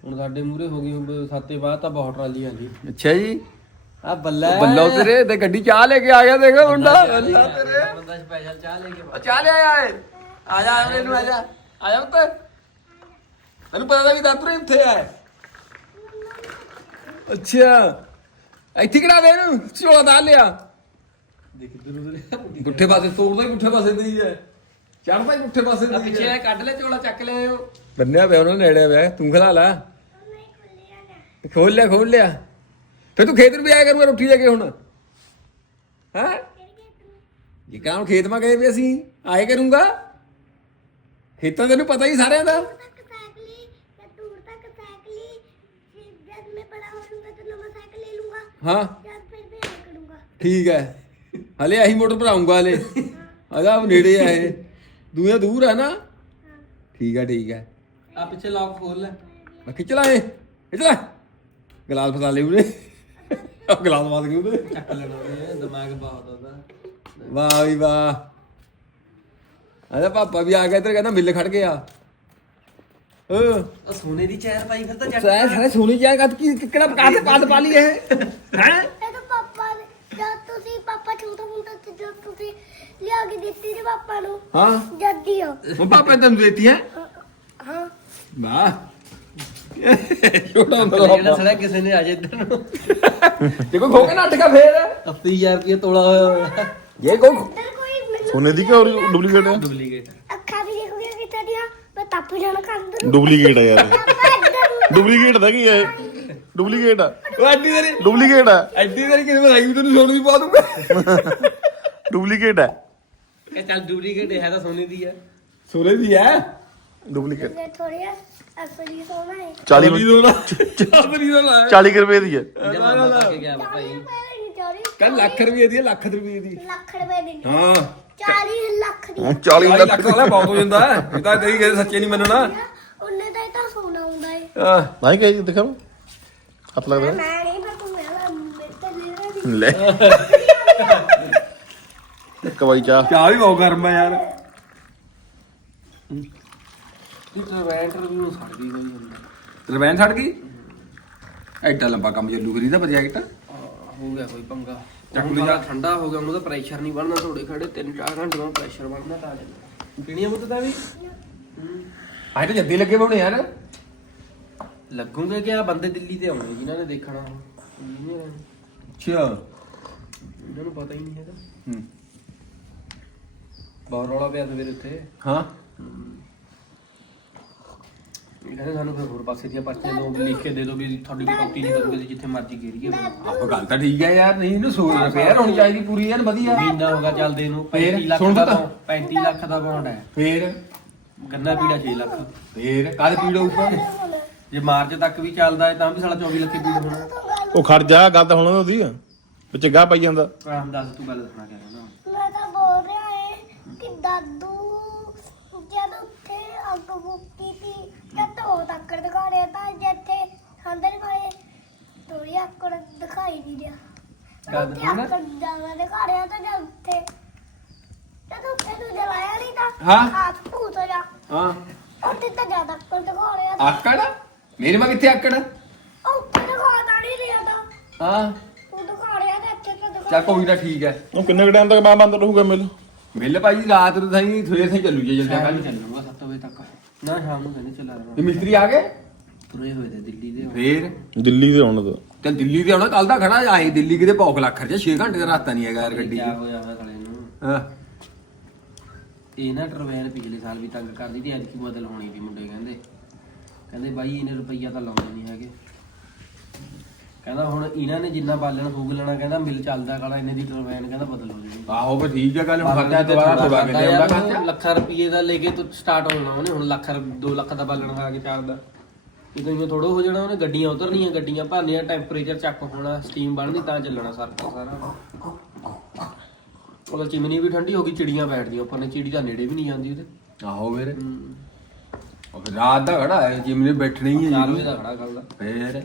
ਹੁਣ ਸਾਡੇ ਮੂਰੇ ਹੋ ਗਈ ਸਾਤੇ ਬਾਅਦ ਤਾਂ ਬਹੁਤ ਟਰਾਲੀ ਆ ਗਈ ਅੱਛਾ ਜੀ। ਆ ਬੱਲਾ ਬੱਲਾ ਤੇਰੇ ਤੇ ਗੱਡੀ ਚਾਹ ਲੈ ਕੇ ਆ ਗਿਆ ਦੇਖ ਮੁੰਡਾ ਬੱਲਾ ਤੇਰੇ ਬੰਦਾ ਸਪੈਸ਼ਲ ਚਾਹ ਲੈ ਕੇ ਆ ਚਾਹ ਲੈ ਆਇਆ ਏ। ਆ ਜਾ ਆ ਮੈਨੂੰ ਆ ਜਾ। ਆ ਜਾ ਉੱਤੇ ਤੈਨੂੰ ਪਤਾ ਤਾਂ ਵੀ ਦਾਤਰੇ ਉੱਥੇ ਆ। ਅੱਛਾ। ਇੱਥੇ ਕਿਹੜਾ ਦੇ ਇਹਨੂੰ ਝੋਲਾ ਦਾ ਲਿਆ ਪੁੱਠੇ ਪਾਸੇ ਤੋੜਦਾ ਹੀ ਪੁੱਠੇ ਪਾਸੇ ਦੀ ਹੈ। ਚੜਦਾ ਹੀ ਪੁੱਠੇ ਪਾਸੇ ਦੀ ਪਿੱਛੇ ਇਹ ਕੱਢ ਲੈ ਝੋਲਾ ਚੱਕ ਲੈ ਉਹ ਬੰਨਿਆ ਪਿਆ ਉਹਨਾਂ ਨੇੜੇ ਪਿਆ। ਤੂੰ ਖਲਾ ਲਾ। ਖੋਲ ਲਿਆ ਖੋਲ ਲਿਆ। ਫਿਰ ਤੂੰ ਖੇਤ ਨੂੰ ਵੀ ਆਇਆ ਕਰੂਗਾ ਰੋਟੀ ਲੈ ਕੇ ਹੁਣ। ਹੈ? ਜੇ ਕਹਾਂ ਖੇਤ ਮਾ ਗਏ ਵੀ ਅਸੀਂ ਆਏ ਕਰੂੰਗਾ। ਖੇਤਾਂ ਤੈਨੂੰ ਪਤਾ ਹੀ ਸਾਰਿਆਂ ਦਾ। ਹਾਂ? ਠੀਕ ਹੈ। ਹਲੇ ਆਹੀ ਮੋਟਰ ਭਰਾਉਂਗਾ ਹਲੇ। ਅਗਾ ਨੇੜੇ ਆ ਇਹ। ਦੂਰ ਆ ਨਾ? ਠੀਕ ਹੈ ਠੀਕ ਹੈ। ਆ ਪਿੱਛੇ ਲੌਕ ਖੋਲ ਲੈ। ਮੈਂ ਖਿੱਚ ਲਾ ਇਹ। ਖਿੱਚ ਲਾ। ਗਲਾਸ ਫਸਾ ਲਈ ਉਹਨੇ। ਉਹ ਗਲਾਸ ਮਾਰ ਕੇ ਉਹਨੇ ਚੱਕ ਲੈਣਾ ਦਿਮਾਗ ਬਹੁਤ ਉਹਦਾ। ਵਾਹ ਵੀ ਵਾਹ। ਅਰੇ ਪਾਪਾ ਵੀ ਆ ਗਿਆ ਇੱਧਰ ਕਹਿੰਦਾ ਮਿੱਲ ਖੜ ਗਿਆ। ਉਹ ਸੋਨੇ ਦੀ ਚੈਰ ਪਾਈ ਫਿਰ ਤਾਂ ਜੱਟ ਸਾਰੇ ਸਾਰੇ ਸੋਨੀ ਜਾ ਕੱਟ ਕੀ ਕਿਹੜਾ ਪਕਾ ਤੇ ਪਾਦ ਪਾ ਲਈ ਇਹ? ਹੈ? ਇਹ ਤਾਂ ਪਾਪਾ ਨੇ ਜਦ ਤੁਸੀਂ ਪਾਪਾ ਛੋਟਾ ਹੁੰਦਾ ਸੀ ਜਦ ਤੁਸੀਂ ਲਿਆ ਕੇ ਦਿੱਤੀ ਸੀ ਪਾਪਾ ਨੂੰ ਹਾਂ। ਜਦ ਹੀ ਹੋ ਉਹ ਪਾਪਾ ਨੇ ਤੈਨੂੰ ਦੇਤੀ ਹੈ? ਹਾਂ। ਵਾਹ। ਛੋਟਾ ਹੁੰਦਾ ਜਿਹੜਾ ਪਾਪਾ। ਸੜਾ ਕਿਸੇ ਨੇ ਆ ਜਾ ਇੱਧਰ ਨੂੰ। ਦੇਖੋ ਖੋ ਕੇ ਨੱਟ ਗਿਆ ਫੇਰ। 80000 ਰੁਪਏ ਤੋਲਾ ਹੋਇਆ ਹੋਇਆ। ਇਹ ਕੋਈ ਇੱਧਰ ਕੋਈ ਮੈਨੂੰ ਸੋਨੇ ਦੀ ਕਿ ਡੁਪਲੀਕੇਟ ਹੈ? ਡੁਪਲੀਕੇਟ ਅੱਖਾਂ ਵੀ ਦੇਖੋਗੇ ਕਿੱਥੇ ਦੀਆਂ ਮੈਂ ਟੱਪ ਜਾਣਾ ਕੰਦ ਨੂੰ। ਡੁਪਲੀਕੇਟ ਹੈ ਯਾਰ। ਪਾਪਾ ਇੱਧਰ ਨੂੰ ਡੁਪਲੀਕੇਟ ਦਾ ਕੀ ਹੈ? ਡੁਪਲੀਕੇਟ ਆ। ਉਹ ਐਡੀ ਤੇਰੀ ਡੁਪਲੀਕੇਟ ਆ। ਐਡੀ ਤੇਰੀ ਕਿਤੇ ਬਣਾਈ ਤੈਨੂੰ ਸੋਨੂੰ ਵੀ ਪਾ ਦੂੰਗਾ। ਡੁਪਲੀਕੇਟ ਹੈ ਇਹ ਚੱਲ ਡੁਪਲੀਕੇਟ ਹੈ ਤਾਂ ਸੋਨੇ ਦੀ ਹੈ। ਸੋਨੇ ਦੀ ਹੈ? ਡੁਪਲੀਕੇਟ ਮੈਂ ਥੋੜੀ ਅਸਲੀ ਸੋਨਾ ਹੈ। 40 40 ਦਾ ਚਾਬਰੀ ਦਾ ਲਾ 40 ਕੁ ਰੁਪਏ ਦੀ ਹੈ। ਜਮਾ ਲਾ ਕੇ ਗਿਆ ਵਾ ਭਾਈ। ਚੋਰੀ ਕੱਲ ਲੱਖ ਰੁਪਏ ਦੀ ਹੈ, ਲੱਖ ਰੁਪਏ ਦੀ। ਲੱਖ ਰੁਪਏ ਦੀ। ਹਾਂ। 40 ਲੱਖ ਦੀ। 40 40 ਲੱਖ ਲੱਖ ਵਾਲਾ ਬਹੁਤ ਹੋ ਜਾਂਦਾ ਹੈ। ਇਹ ਤਾਂ ਕਈ ਕਹਿੰਦੇ ਸੱਚੇ ਨਹੀਂ ਮੰਨਣਾ। ਉਹਨੇ ਤਾਂ ਇਹ ਤਾਂ ਸੋਨਾ ਹੁੰਦਾ ਹੈ। ਆਹ, ਨਹੀਂ ਕਹੀ ਦਿਖਾ। ਹੱਥ ਲੱਗਦਾ ਮੈਂ ਨਹੀਂ ਮੈਂ ਤੂੰ ਮੇਰਾ ਮੇਰੇ ਤੇ ਲੈ ਰਹੀ ਲੈ। ਇੱਕ ਵਾਰੀ ਚਾਹ। ਚਾਹ ਵੀ ਬਹੁਤ ਗਰਮ ਹੈ ਯਾਰ। ਇੰਟਰਵੈਂਟਰ ਵੀ ਨੂੰ ਛੱਡ ਗਈ ਕੋਈ। ਹੁੰਦਾ ਰਵੈਨ ਛੱਡ ਗਈ? ਐਡਾ ਲੰਬਾ ਕੰਮ ਚੱਲੂ ਕਰੀ ਦਾ ਪ੍ਰੋਜੈਕਟ ਹੋ ਗਿਆ ਕੋਈ ਪੰਗਾ। ਚੱਕ ਚੱਕ ਲਈ ਜਾ। ਠੰਡਾ ਹੋ ਗਿਆ ਉਹਨੂੰ ਤਾਂ ਪ੍ਰੈਸ਼ਰ ਨਹੀਂ ਬਣਨਾ ਥੋੜੇ ਖੜੇ 3-4 ਘੰਟੇ ਬਾਅਦ ਪ੍ਰੈਸ਼ਰ ਬਣਨਾ ਤਾਂ ਆ ਜਾਂਦਾ। ਪੀਣੀਆਂ ਮੁੱਤ ਦਾ ਵੀ? ਆਏ ਤਾਂ ਜੱਦੀ ਲੱਗੇ ਹੋਣੇ ਯਾਰ। ਲੱਗੂਗੇ ਕਿ ਆ ਬੰਦੇ ਦਿੱਲੀ ਤੇ ਆਉਣੇ ਜਿਨ੍ਹਾਂ ਨੇ ਦੇਖਣਾ ਅੱਛਾ। ਇਹਨਾਂ ਨੂੰ ਪਤਾ ਹੀ ਨਹੀਂ ਹੈਗਾ। ਹੂੰ। ਬਹੁਤ ਰੌਲਾ ਪਿਆ ਸਵੇਰੇ ਉੱਥੇ। ਹਾਂ। ਇਹ ਕਹਿੰਦੇ ਸਾਨੂੰ ਫਿਰ ਹੋਰ ਪਾਸੇ ਦੀਆਂ ਪਰਚੀਆਂ ਦੋ ਲਿਖ ਕੇ ਦੇ ਦਿਓ ਵੀ ਤੁਹਾਡੀ ਕਟੌਤੀ ਨਹੀਂ ਕਰੂਗੇ ਤੇ ਜਿੱਥੇ ਮਰਜ਼ੀ ਗੇਰੀਏ ਆਪ ਗੱਲ ਤਾਂ ਠੀਕ ਹੈ ਯਾਰ ਨਹੀਂ ਇਹਨੂੰ ਸੋਚ ਰਿਪੇਅਰ ਹੋਣੀ ਚਾਹੀਦੀ ਪੂਰੀ ਯਾਰ ਵਧੀਆ। ਮਹੀਨਾ ਹੋ ਗਿਆ ਚੱਲਦੇ ਨੂੰ ਫੇਰ 35 ਲੱਖ ਸੁਣ ਦਾ ਤਾਂ। ਬੌਂਡ- 35 ਲੱਖ ਦਾ ਬੌਂਡ ਹੈ। ਫੇਰ? ਗੰਨਾ ਪੀੜਾ 6 ਲੱਖ। ਫੇਰ? ਕਾਹਦੇ ਪੀੜ ਉੱਪਰ ਜੇ ਮਾਰਚ ਤੱਕ ਵੀ ਚੱਲਦਾ ਹੈ ਤਾਂ ਵੀ ਸਾਲਾ 24 ਲੱਖ ਪੀੜ ਹੋਣਾ। ਉਹ ਖੜ ਜਾ ਗੱਲ ਤਾਂ ਹੁਣ ਉਹਦੀ ਵਿੱਚ ਗਾਹ ਪਾਈ ਜਾਂਦਾ। ਆਹ ਦੱਸ ਤੂੰ ਗੱਲ ਦੱਸਣਾ ਕਿਆ ਕਹਿੰਦਾ ਮੈਂ ਤਾਂ ਬੋਲ ਰਿਹਾ ਏ ਕਿ ਦਾਦੂ ਜਦ ਉੱਥੇ ਅੱਗ ਫੂਕੀ ਤੀ ਜਦ ਉਹ ਤੱਕੜ ਦਿਖਾ ਰਿਹਾ ਤਾਂ ਜਿੱਥੇ ਅੰਦਰ ਕੋਲੇ ਥੋੜੀ ਅੱਕੜ ਦਿਖਾਈ ਨਹੀਂ ਰਿਹਾ। ਕਦ ਉੱਥੇ ਦਿਖਾ ਰਿਹਾ ਤਾਂ ਜਦ ਉੱਥੇ। ਜਦ ਉੱਥੇ ਤੂੰ ਜਲਾਇਆ ਨਹੀਂ ਤਾਂ ਹਾਂ। ਹੱਥ ਭੂਤ ਹੋ ਜਾ। ਹਾਂ। ਉੱਥੇ ਤਾਂ ਜ਼ਿਆਦਾ ਅੱਕੜ ਦਿਖਾ ਰਿਹਾ ਤਾਂ। ਆਕੜ? ਮੇਰੇ ਮਾ ਕਿੱਥੇ ਆਕੜ? ਉਹ ਉੱਥੇ ਨਹੀਂ ਰਿਹਾ ਤਾਂ। ਹਾਂ। ਤੂੰ ਦਿਖਾ ਰਿਹਾ ਤਾਂ ਇੱਥੇ ਤਾਂ ਦਿਖਾ ਚੱਲ ਕੋਈ ਨਾ ਠੀਕ ਹੈ। ਉਹ ਕਿੰਨੇ ਟਾਈਮ ਤੱਕ ਮੈਂ ਬੰਦ ਰਹੂਗਾ ਮਿਲ? ਮਿਲ ਭਾਈ ਰਾਤ ਨੂੰ ਸਾਈ ਸਵੇਰ ਸੇ ਚੱਲੂ ਜੇ ਜਲਦੀ ਸ਼ਾਮ ਕੱਲ ਨੂੰ ਚੱਲੂਗਾ 7 ਵਜੇ ਤੱਕ। ਨਾ ਸ਼ਾਮ ਨੂੰ ਕਹਿੰਦੇ ਚੱਲਾ ਇਹ ਰਹਿਣਾ ਮਿਸਤਰੀ ਆ ਗਏ? ਤੁਰੇ ਹੋਏ ਤੇ ਦਿੱਲੀ ਦੇ ਫੇਰ? ਦਿੱਲੀ ਦੇ ਆਉਣ ਦਾ ਚੱਲ ਦਿੱਲੀ ਤੇ ਆਉਣਾ ਕੱਲ ਦਾ ਖੜਾ ਆਏ ਦਿੱਲੀ ਕਿਤੇ ਭੌਕ ਲੱਖ ਖਰਚਾ 6 ਘੰਟੇ ਦਾ ਰਸਤਾ ਨਹੀਂ ਹੈਗਾ ਯਾਰ ਗੱਡੀ ਕਿਆ 'ਚ। ਹੋਇਆ ਹੋਇਆ ਸਾਲੇ ਨੂੰ। ਹਾਂ। ਇਹ ਨਾ ਟਰਵੈਨ ਪਿਛਲੇ ਸਾਲ ਵੀ ਤੰਗ ਕਰਦੀ ਤੇ ਐਤਕੀ ਬਦਲ ਹੋਣੀ ਵੀ ਮੁੰਡੇ ਕਹਿੰਦੇ। ਕਹਿੰਦੇ ਬਾਈ ਇਹਨੇ ਰੁਪਈਆ ਤਾਂ ਲਾਉਂਦੇ ਨਹੀਂ ਹੈਗੇ। ਕਹਿੰਦਾ ਹੁਣ ਇਹਨਾਂ ਨੇ ਜਿੰਨਾ ਬਾਲਣ ਫੂਕ ਲੈਣਾ ਕਹਿੰਦਾ ਮਿਲ ਚੱਲਦਾ ਕਾਲਾ ਇਹਨੇ ਦੀ ਟਰਵੈਨ ਕਹਿੰਦਾ ਬਦਲ ਹੋ ਜੂਗੀ ਆਹੋ ਫਿਰ ਠੀਕ ਹੈ ਗੱਲ ਹੁਣ ਖਰਚਾ ਦੁਬਾਰਾ ਦਵਾ ਕੇ ਲਿਆਉਂਦਾ। ਖਰਚਾ ਲੱਖਾਂ ਰੁਪਏ ਦਾ ਲੈ ਕੇ ਤੂੰ ਸਟਾਰਟ ਹੋਣਾ ਉਹਨੇ ਹੁਣ ਲੱਖ 2 ਲੱਖ ਦਾ ਬਾਲਣ ਖਾ ਕੇ ਚਾਰ ਦਾ। ਤਾਂ ਇਵੇਂ ਥੋੜਾ ਹੋ ਜਾਣਾ ਉਹਨੇ ਗੱਡੀਆਂ ਉਤਰਨੀਆਂ ਗੱਡੀਆਂ ਭਰਨੀਆਂ ਟੈਂਪਰੇਚਰ ਚੱਕ ਹੋਣਾ ਸਟੀਮ ਬਣਨੀ ਤਾਂ ਚੱਲਣਾ ਸਰਕਾ ਸਾਰਾ। ਉਹਦਾ ਚਿਮਨੀ ਵੀ ਠੰਡੀ ਹੋ ਗਈ ਚਿੜੀਆਂ ਬੈਠਦੀਆਂ ਉੱਪਰ ਨੇ ਚਿੜੀ ਦਾ ਨੇੜੇ ਵੀ ਨਹੀਂ ਜਾਂਦੀ ਉਹਦੇ। ਆਹੋ ਵੀਰੇ। ਉਹ ਫਿਰ ਰਾਤ ਦਾ ਖੜਾ ਹੈ ਜਿਮ ਨੇ ਬੈਠਣਾ ਹੀ ਹੈ 4 ਵਜੇ ਦਾ ਖੜਾ ਕੱਲ ਫੇਰ।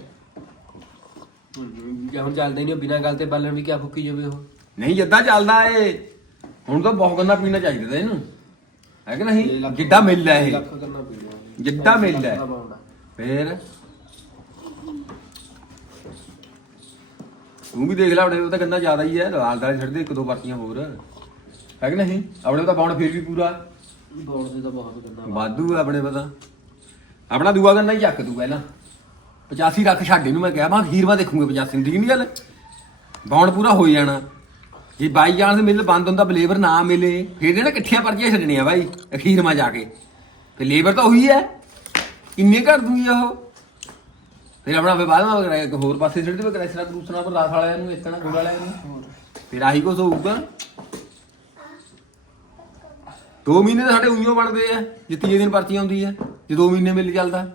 ਜੇ ਹੁਣ ਚੱਲਦੇ ਨਹੀਂ ਬਿਨਾਂ ਗੱਲ ਤੇ ਬਾਲਣ ਵੀ ਕਿਆ ਫੁੱਕੀ ਜਾਵੇ ਉਹ? ਨਹੀਂ ਜੱਦਾਂ ਚੱਲਦਾ ਏ ਹੁਣ ਤਾਂ ਬਹੁਤ ਗੰਨਾ ਪੀਣਾ ਚਾਹੀਦਾ ਤਾ ਇਹਨੂੰ। ਹੈ ਕਿ ਨਹੀਂ? ਜਿੱਡਾ ਮਿਲ ਹੈ ਇਹ। ਲੱਖ ਕਰਨਾ ਪੀਣਾ। ਜਿੱਡਾ ਮਿਲ ਹੈ। ਫੇਰ? ਤੂੰ ਵੀ ਦੇਖ ਲੈ ਆਪਣੇ ਕੋਲ ਤਾਂ ਗੰਨਾ ਜ਼ਿਆਦਾ ਹੀ ਹੈ। ਲਾਲ ਦਾਲ ਛੱਡ ਦੇ ਇੱਕ ਦੋ ਪਰਚੀਆਂ ਹੋਰ। ਹੈ ਕਿ ਨਹੀਂ? ਆਪਣੇ ਤਾਂ ਪਾਉਣ ਫਿਰ ਵੀ ਪੂਰਾ। ਬੋਰਡ ਦੇ ਤਾਂ ਬਹੁਤ ਗੰਦਾ ਵਾਧੂ ਆ ਆਪਣੇ ਪਤਾ। ਆਪਣਾ ਦੂਆ ਗੰਨਾ ਹੀ ਚੱਕ ਤੂੰ ਪਹਿਲਾਂ। 85 ਰੱਖ ਛੱਡ ਇਹਨੂੰ, ਮੈਂ ਕਿਹਾ ਮੈਂ ਅਖੀਰ ਦੇਖੂਗਾ 85 ਨੂੰ, ਠੀਕ ਨਹੀਂ ਗੱਲ? ਬੌਂਡ ਪੂਰਾ ਹੋ ਜਾਣਾ। ਜੇ ਬਾਈ ਜਾਣ ਦੇ ਮਿਲ ਬੰਦ ਹੁੰਦਾ ਬਲੇਵਰ ਨਾ ਮਿਲੇ, ਫਿਰ ਇਹਨਾਂ ਇਕੱਠੀਆਂ ਪਰਚੀਆਂ ਛੱਡਣੀਆਂ ਬਾਈ ਅਖੀਰ ਮਾ ਜਾ ਕੇ। ਤੇ ਲੇਬਰ ਤਾਂ ਉਹੀ ਹੈ। ਕਿੰਨੇ ਕਰ ਦੂੰਗੀ ਉਹ? ਫਿਰ ਆਪਣਾ ਫਿਰ ਬਾਅਦ ਵਿੱਚ ਇੱਕ ਹੋਰ ਪਾਸੇ ਛੱਡ ਦੇ ਕ੍ਰੈਸ਼ਰਾ ਦੂਸਰਾ ਪਰ ਰਾਸ ਵਾਲਿਆਂ ਨੂੰ ਇੱਕਣਾ ਗੁੜ ਵਾਲਿਆਂ ਨੂੰ। ਫਿਰ ਆਹੀ ਕੁਛ ਹੋਊਗਾ। ਦੋ ਮਹੀਨੇ ਤਾਂ ਸਾਡੇ ਉਈਓ ਬਣਦੇ ਆ ਜੇ ਤੀਏ ਦਿਨ ਪਰਚੀ ਆਉਂਦੀ ਹੈ ਜੇ ਦੋ ਮਹੀਨੇ ਮਿਲ ਚੱਲਦਾ।